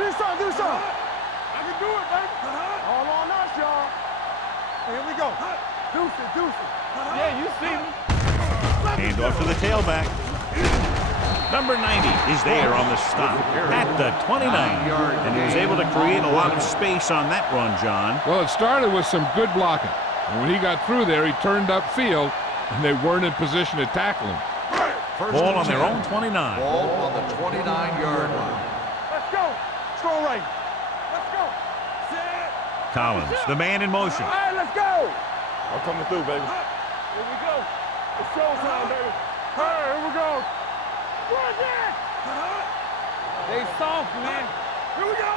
Do something, do something. I can do it, baby. All on us, y'all. Here we go. Deuce it, deuce it. Yeah, you see me. Hand off to the tailback. Number 90 is there on the stop at the 29. And he was able to create a lot of space on that run, John. Well, it started with some good blocking. And when he got through there, he turned upfield, and they weren't in position to tackle him. Ball on their own 29. Ball on the 29-yard line. Let's go. Strong right. Let's go. Collins, the man in motion. All right, let's go. I'm coming through, baby. Here we go. It's showtime, baby. Hey, here we go. Where's that? They soft, man. Here we go.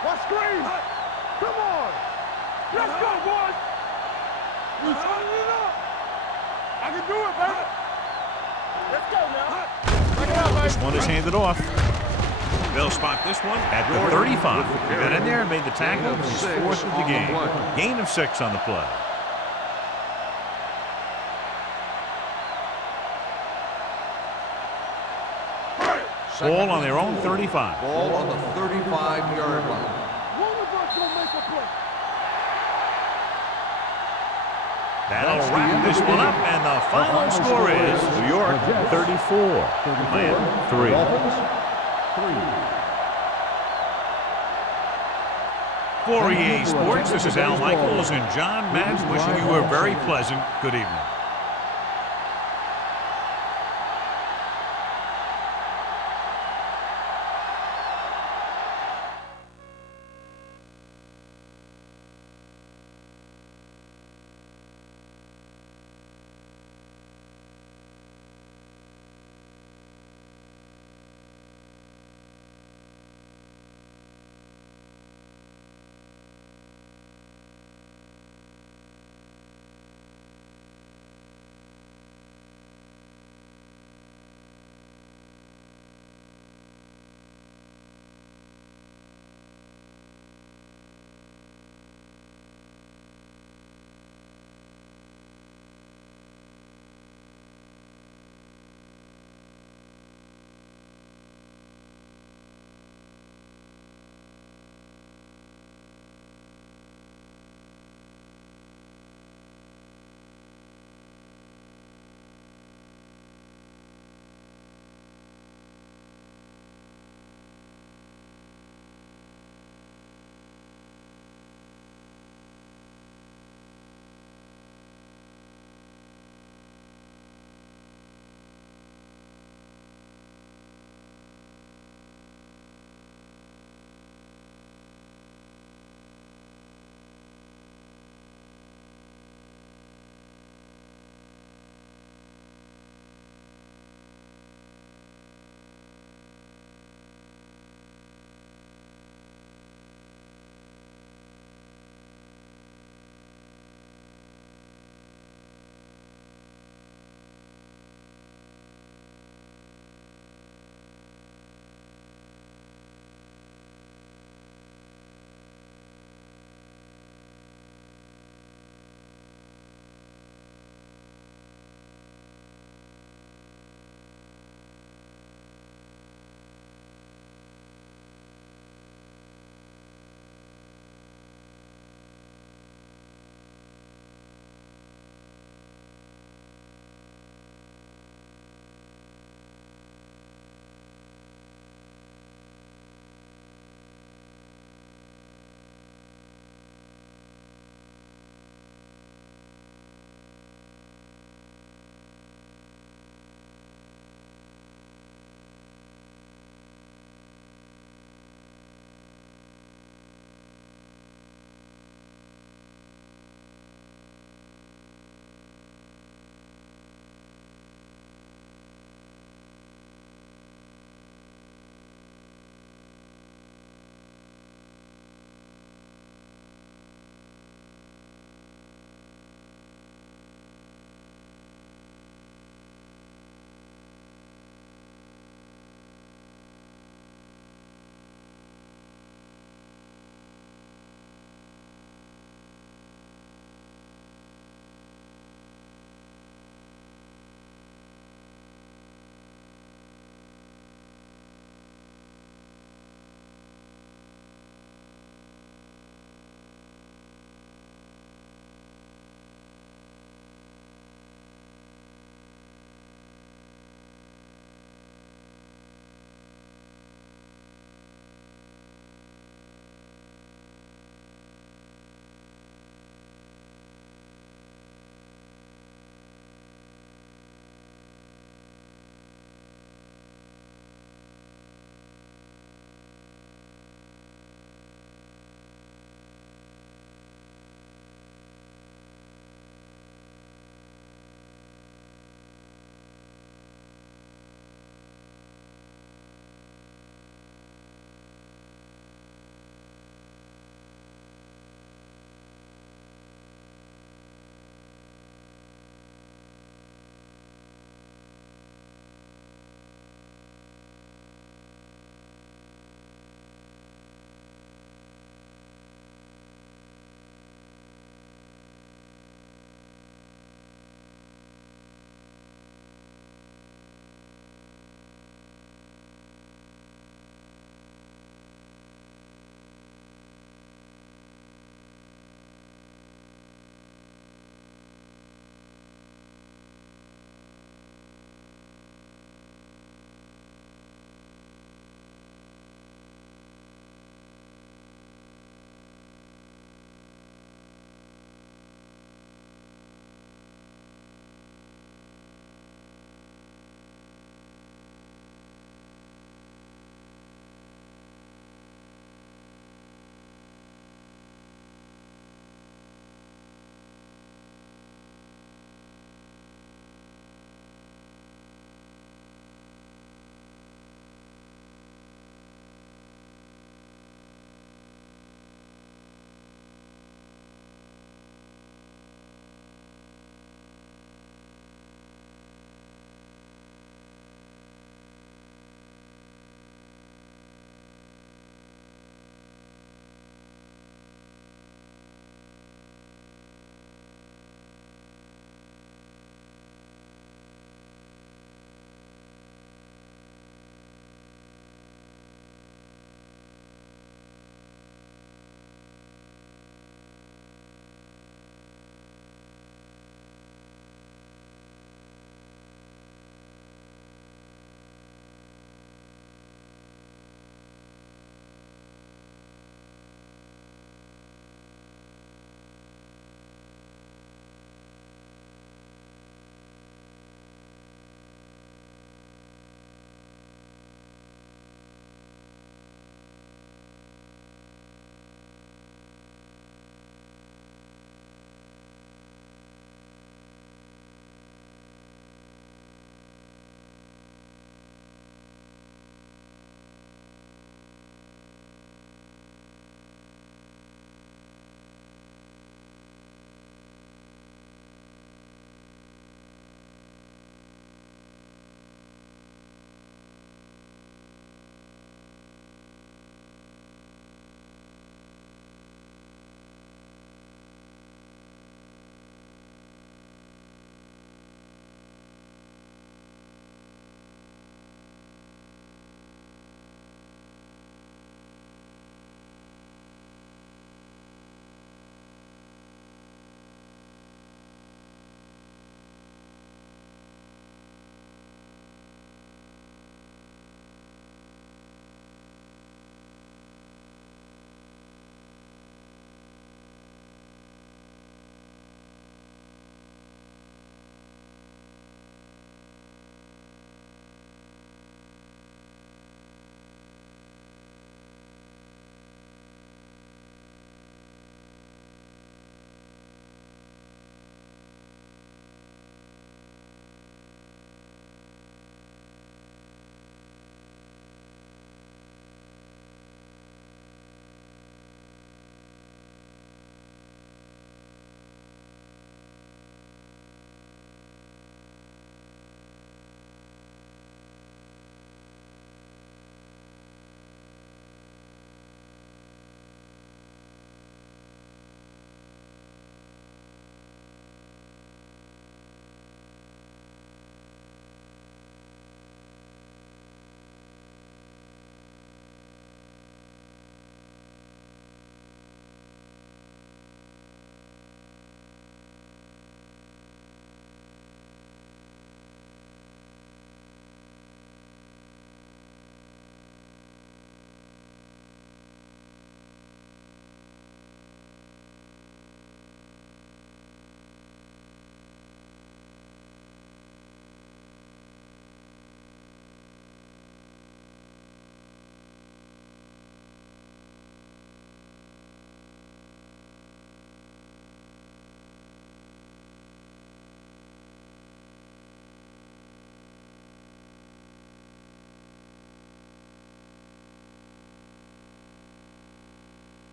What screen? Come on. Let's go, boys. You turning it up. I can do it, baby. Let's go now. Bring it out, baby. This one is handed off. They'll spot this one at the 35. He got in there and made the tackle. His 4th of the game. Gain of 6 on the play. Ball on their own 35. Ball on the 35-yard line. One of us will make a play. That'll wrap this one up, and the final score is New York 34, Miami 3. For EA Sports, this is Al Michaels and John Madden wishing you a very pleasant good evening.